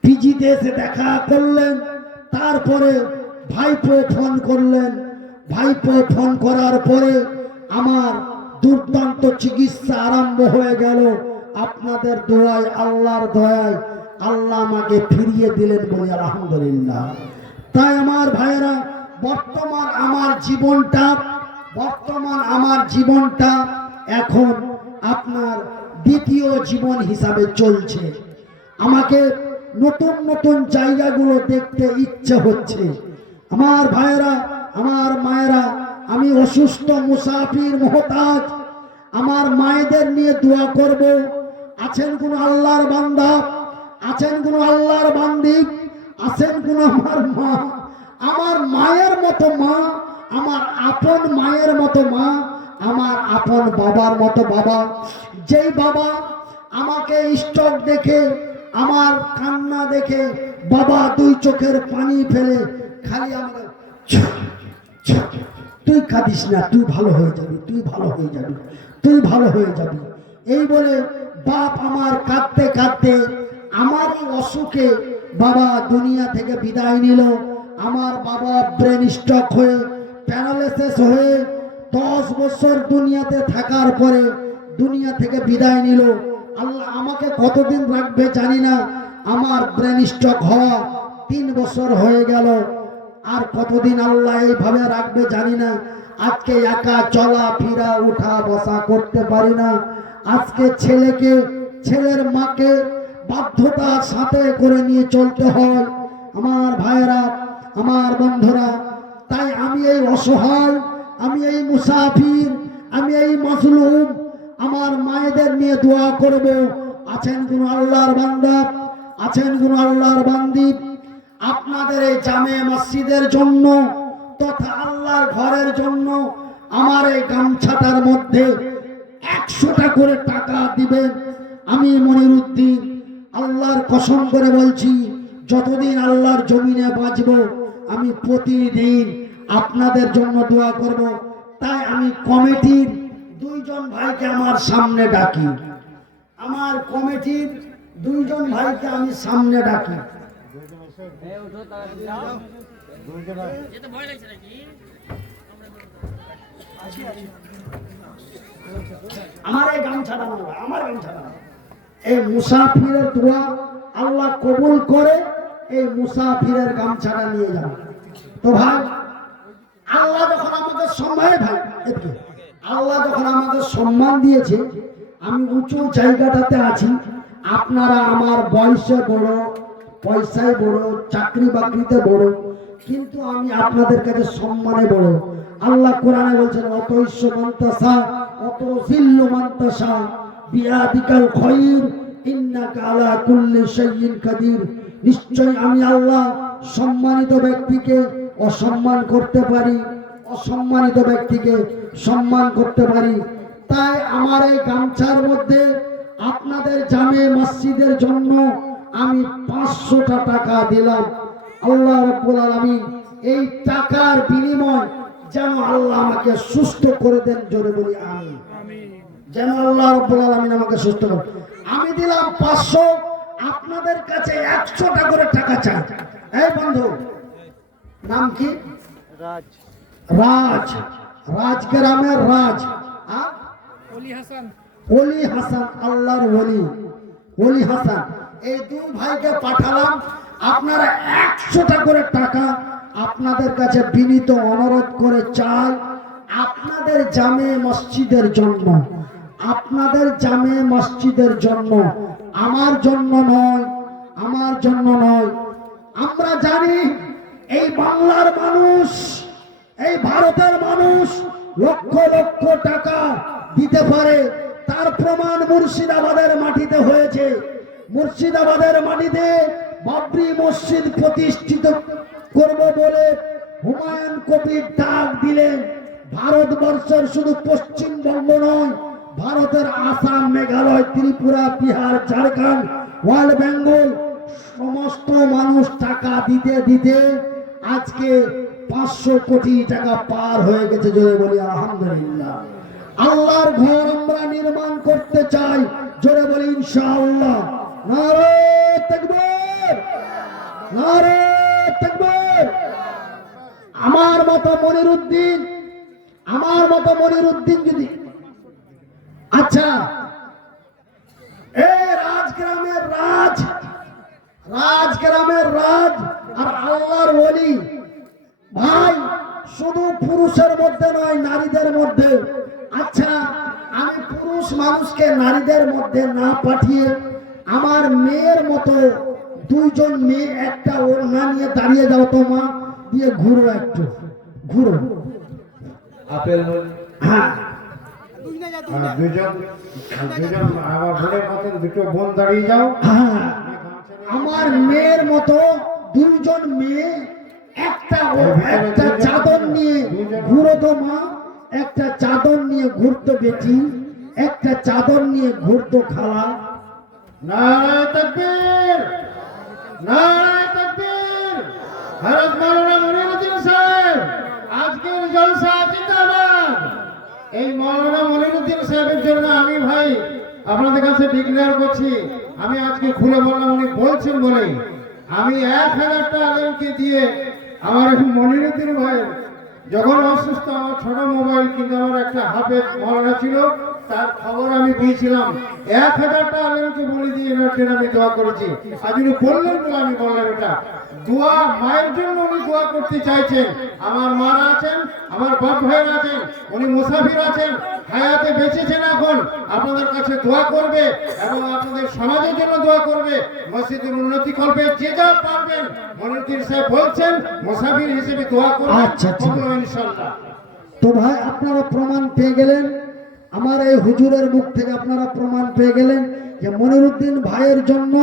পিজিতে এসে দেখা করলেন। তারপরে ভাইপো ফোন করলেন। ভাইপো ফোন করার পরে আমার দুর্দান্ত চিকিৎসা আরম্ভ হয়ে গেল। আপনাদের দোয়ায়, আল্লাহর দয়ায় আল্লাহ আমাকে ফিরিয়ে দিলেন বলি আলহামদুলিল্লাহ। তাই আমার ভাইয়েরা, বর্তমান আমার জীবনটা এখন আপনার দ্বিতীয় জীবন হিসাবে চলছে। আমাকে নতুন নতুন জায়গাগুলো দেখতে ইচ্ছে হচ্ছে। আমার ভাইয়েরা, আমার মায়েরা, আমি অসুস্থ মুসাফির মুহতাজ, আমার মায়েদের নিয়ে দোয়া করব। আছেন কোন আল্লাহর বান্দা, আছেন কোন আল্লাহর বান্দি, আছেন কোন আমার মা, আমার মায়ের মতো মা, আমার আপন মায়ের মতো মা, আমার আপন বাবার মতো বাবা, যেই বাবা আমাকে স্ট্রোক দেখে, আমার কান্না দেখে বাবা 2 চোখের পানি ফেলে খালি আমাকে, তুই কাঁদিস না, তুই ভালো হয়ে যাবি, তুই ভালো হয়ে যাবি, তুই ভালো হয়ে যাবি, এই বলে বাপ আমার কাঁদতে কাঁদতে আমারই অসুখে বাবা দুনিয়া থেকে বিদায় নিল। আমার বাবা ব্রেন স্ট্রোক হয়ে প্যারালাইসিস হয়ে 10 বছর দুনিয়াতে থাকার পরে দুনিয়া থেকে বিদায় নিল। আল্লাহ আমাকে কতদিন রাখবে জানি না। আমার ব্রেন স্ট্রোক হওয়া 3 বছর হয়ে গেল। আর কতদিন আল্লাহ এইভাবে রাখবে জানি না। আজকে একা চলা ফিরা উঠা বসা করতে পারি না। আজকে ছেলের মাকে বাধ্যতার সাথে করে নিয়ে চলতে হয়। আমার ভাইয়েরা, আমার বন্ধুরা, তাই আমি এই অসহায়, আমি এই মুসাফির, আমি এই মাজলুম, আমার মায়েদের নিয়ে দোয়া করব। আছেন কোন আল্লাহর বান্দা, আছেন কোন আল্লাহর বান্দি, আপনাদের এই জামে মসজিদের জন্য তথা আল্লাহর ঘরের জন্য আমার এই গামছাটার মধ্যে 100টা করে টাকা দিবেন। আমি মনিরুদ্দিন আল্লাহর কসম করে বলছি, যতদিন আল্লাহর জমিনে বাঁচব আমি প্রতিদিন আপনাদের জন্য দোয়া করব। তাই আমি কমিটির 2 জন ভাইকে আমার সামনে ডাকি, আমার কমিটির 2 জন ভাইকে আমি সামনে ডাকি। আমার এই গামছাটা না, আমার গামছাটা না, এই মুসাফিরের দোয়া আল্লাহ কবুল করে এই মুসাফিরের গামছাটা নিয়ে যাবে। তো ভাই, আল্লাহ যখন আমাদের সম্মান, ভাই একটু, আল্লাহ যখন আমাদের সম্মান দিয়েছে, আমি উঁচু জায়গাটাতে আছি, আপনারা আমার বয়সে বড়, পয়সায় বড়, চাকরি বাকরিতে বড়, কিন্তু আমি আপনাদের কাছে সম্মানে বড়। আল্লাহ কোরআনে বলছেন অতৈশ্য মান্তাসা অত জিল্লু মান্তাসা বিয়াদিকাল খায়র ইন্নাকা আলা কুল্লি শাইইন কাদির। নিশ্চয় আমি আল্লাহ সম্মানিত ব্যক্তিকে অসম্মান করতে পারি, অসম্মানিত ব্যক্তিকে সম্মান করতে পারি। তাই আমার এই গামছার মধ্যে আপনাদের জামে মসজিদের জন্য আমি 500টা টাকা দিলাম। আল্লাহ রাব্বুল আলামিন এই টাকার বিনিময় যেন আল্লাহ আমাকে সুস্থ করে দেন, জোরে বলি আমিন। যেন আল্লাহ রাব্বুল আলামিন আমাকে সুস্থ করেন। আমি দিলাম 500, আপনাদের কাছে 100টা করে টাকা চাই। এই বন্ধু নাম কি? রাজ। রাজ, রাজ গ্রামের রাজ। ওলি হাসান, ওলি হাসান, আল্লাহর ওলি, ওলি হাসান। এই দুই ভাইকে পাঠালাম। আপনারা 100টা করে টাকা আপনাদের কাছে বিনীত অনুরোধ করে চাই, আপনাদের জামে মসজিদের জন্য, আপনাদের জামে মসজিদের জন্য, আমার জন্য নয়, আমার জন্য নয়। আমরা জানি এই বাংলার মানুষ, এই ভারতের মানুষ লক্ষ লক্ষ টাকা দিতে পারে। তার প্রমাণ মুর্শিদাবাদের মাটিতে হয়েছে। মুর্শিদাবাদের মাটিতে বাবরি মসজিদ প্রতিষ্ঠিত করব বলে হুমায়ুন কবির ডাক দিলেন। ভারতবর্ষের শুধু পশ্চিমবঙ্গ নয়, ভারতের আসাম, মেঘালয়, ত্রিপুরা, বিহার, ঝাড়খণ্ড, ওয়েস্ট বেঙ্গল সমস্ত মানুষ টাকা দিতে দিতে আজকে 500 কোটি টাকা পার হয়ে গেছে। জোরে বলি আলহামদুলিল্লাহ। আল্লাহর ঘর আমরা নির্মাণ করতে চাই, জোরে বলি ইনশাআল্লাহ। নারে তাকবীর, নারে তাকবীর। আমার মতো মনিরুদ্দিন, আমার মতো মনিরুদ্দিন যদি, আচ্ছা এই রাজগ্রামের রাজ, রাজগ্রামের রাজ আর আল্লাহর ওলি ভাই শুধু পুরুষের মধ্যে নয়, নারীদের মধ্যে। আচ্ছা আমি পুরুষ মানুষকে নারীদের মধ্যে না পাঠিয়ে আমার মেয়ের মতো দুইজন মেয়ে একটা ওড়না নিয়ে দাঁড়িয়ে যাও তো মা, দিয়ে ঘুরো, একটু ঘুরো। আপেল হ্যাঁ দুজন দুজন আমার বোনের মতন দুটো বোন দাঁড়িয়ে যাও। হ্যাঁ আমার মেয়ের মতো দুইজন মেয়ে একটা একটা চাদর নিয়ে ঘুরো তো মা, একটা চাদর নিয়ে ঘুরতো বেটি, একটা চাদর নিয়ে ঘুরতো খালা। নারে তাকবীর, নারে তাকবীর। হযরত মাওলানা মনিরুদ্দিন সাহেব আজকের জলসা জিন্দাবাদ। এই মাওলানা মনিরুদ্দিন সাহেবের জন্য আমি ভাই আপনাদের কাছে ডিক্লেয়ার করছি, আমি আজকে খুলে বললাম উনি বলছেন বলে আমি 1000টা আলেমকে দিয়ে আমার মনিরুদ্দিন ভাই যখন অসুস্থ, আমার ছোট মোবাইল কিন্তু আমার একটা হাফেজ মাওলানা ছিল, তার খবর আমি পেয়েছিলাম। 1000টা আলেমকে বলে দিয়ে এনার জন্য আমি দোয়া করেছি। আজ উনি বললেন বলে আমি বললাম এটা দোয়া। মায়ের জন্য উনি দোয়া করতে চাইছেন। আমার মা আছেন, আমার বাপ ভাইয়ের আছেন, উনি মুসাফির আছেন, হায়াতে বেঁচেছেন, এখন আপনাদের কাছে দোয়া করবে এবং আপনাদের সমাজের জন্য দোয়া করবে, মসজিদের উন্নতি করবে। যে যা পারবেন মনিরুদ্দিন সাহেব বলছেন মুসাফির হিসেবে দোয়া করবেন। আচ্ছা ঠিক আছে ইনশাআল্লাহ। তো ভাই আপনারা প্রমাণ পেয়ে গেলেন, আমার এই হুজুরের মুখ থেকে আপনারা প্রমাণ পেয়ে গেলেন যে মনিরুদ্দিন ভাইয়ের জন্য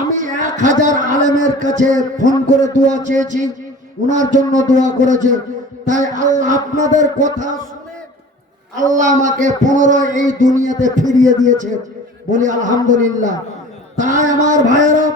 আমি 1000 আলেমের কাছে ফোন করে দোয়া চেয়েছি, ওনার জন্য দোয়া করেছে। তাই আল্লাহ আপনাদের কথা শুনে আল্লাহ আমাকে 15 এই দুনিয়াতে ফিরিয়ে দিয়েছে, বলি আলহামদুলিল্লাহ। তাই আমার ভাইয়েরা,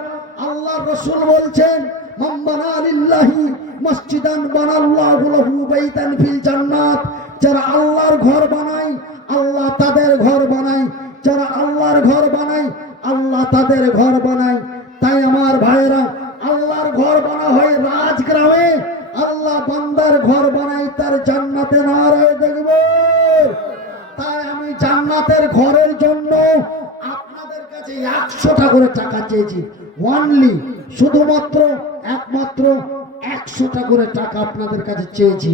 আল্লাহ রাসূল বলছেন মান বানা লিল্লাহি মসজিদান বানাল্লাহু লাহু বাইতান ফিল জান্নাত। যারা আল্লাহর ঘর বানায় আল্লাহ তাদের ঘর বানায়, যারা আল্লাহর ঘর বানায় আল্লাহ তাদের ঘর বানায়। তাই আমার ভাইয়েরা, আল্লাহর ঘর বানা হয় রাজগ্রামে, আল্লাহ বান্দার ঘর বানায় তার জান্নাতে। নারে দেখবো। তাই আমি জান্নাতের ঘরের জন্য আপনাদের কাছে 100টা করে টাকা চেয়েছি। ওয়ানলি, শুধুমাত্র একমাত্র 100টা করে টাকা আপনাদের কাছে চেয়েছি।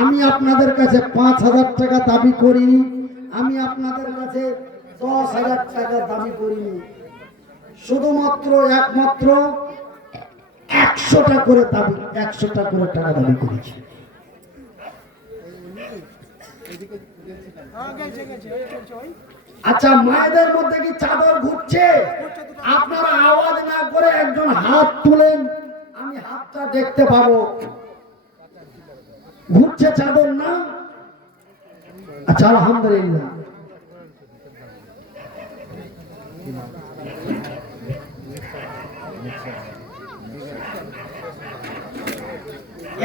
আমি আপনাদের কাছে 5000 টাকা দাবি করিনি, আমি আপনাদের কাছে 10,000 টাকা দাবি করিনি। শুধুমাত্র একমাত্র 100টা করে দাবি, 100টা করে টাকা দাবি করেছে। আচ্ছা, মায়েদের মধ্যে কি চাদর ঘুরছে? আপনারা আওয়াজ না করে একজন হাত তুলেন, আমি হাতটা দেখতে পাবো। ঘুরছে চাদর না? আচ্ছা, আলহামদুলিল্লাহ।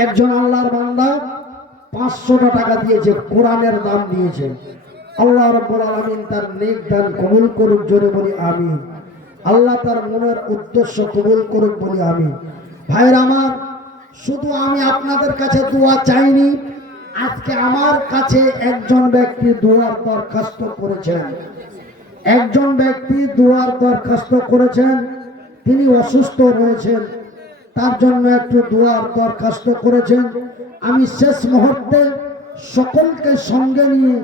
একজন আল্লাহর বান্দা 500টা টাকা দিয়েছে, কোরআনের দাম দিয়েছে। আল্লাহ রাব্বুল আলামিন তার নেক দান কবুল করুক, জোরে বলি আমিন। আল্লাহ তার মনের উদ্দেশ্য কবুল করুক, বলি আমিন। ভাইরা আমার, শুধু আমি আপনাদের কাছে দোয়া চাইনি, আজকে আমার কাছে একজন ব্যক্তি দোয়ার দরখাস্ত করেছেন। একজন ব্যক্তি দোয়ার দরখাস্ত করেছেন, তিনি অসুস্থ রয়েছেন, তার জন্য একটু দোয়ার দরখাস্ত করেছেন। আমি শেষ মুহূর্তে সকলকে সঙ্গে নিয়ে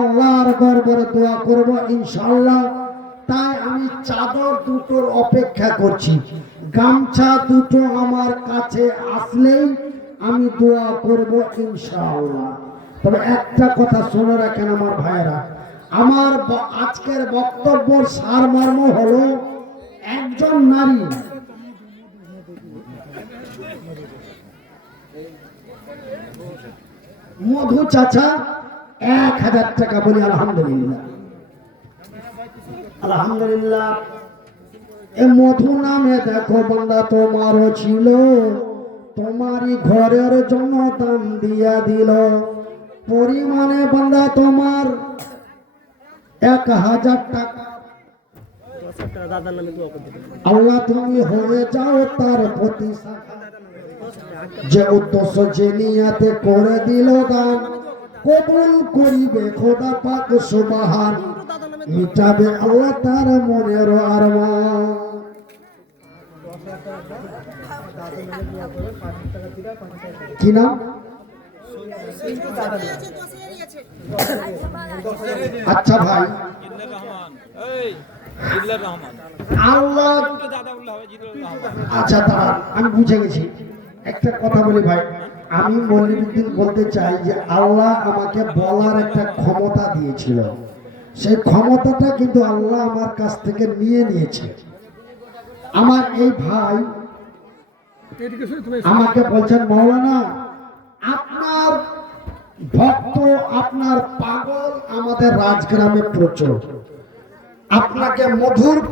আল্লাহর দরবারে দোয়া করব ইনশাআল্লাহ। তাই আমি চাদর দুটোর অপেক্ষা করছি, গামছা দুটো আমার কাছে আসলেই আমি দোয়া করব ইনশাআল্লাহ। তবে একটা কথা শুনে রাখেন আমার ভাইয়েরা, আমার আজকের বক্তব্যের সারমর্ম হলো, একজন নারী মধু চাচা 1000 টাকা, বলি আলহামদুলিল্লাহ। আলহামদুলিল্লাহ। এ মধু নামে দেখো বান্দা তোমারও ছিল, তোমারই ঘরের জন্য দান দিয়া দিল। পরিমাণে বান্দা তোমার 1000 টাকা। আল্লাহ তুমি হয়ে যাও তার প্রতি যে উদ্দেশ্য, যে নিয়াতে করে দিল দান, কবুল করিবে খোদা পাক সুবহান, মিটাবে আল্লাহ তার মনের আরমান। কি নাম? আচ্ছা ভাই, আল্লাহ, আচ্ছা দাঁড়ান, আমি বুঝে গেছি। একটা কথা বলি ভাই, আমি মনিরুদ্দিন বলতে চাই যে আল্লাহ আমাকে বলার একটা ক্ষমতা দিয়েছিল, সেই ক্ষমতাটা কিন্তু আল্লাহ আমার কাছ থেকে নিয়ে নিয়েছে। আমার এই ভাই আমাকে বলছেন, মাওলানা আপনার ভক্ত, আপনার পাগল আমাদের রাজগ্রামে প্রচুর, আপনাকে মধুর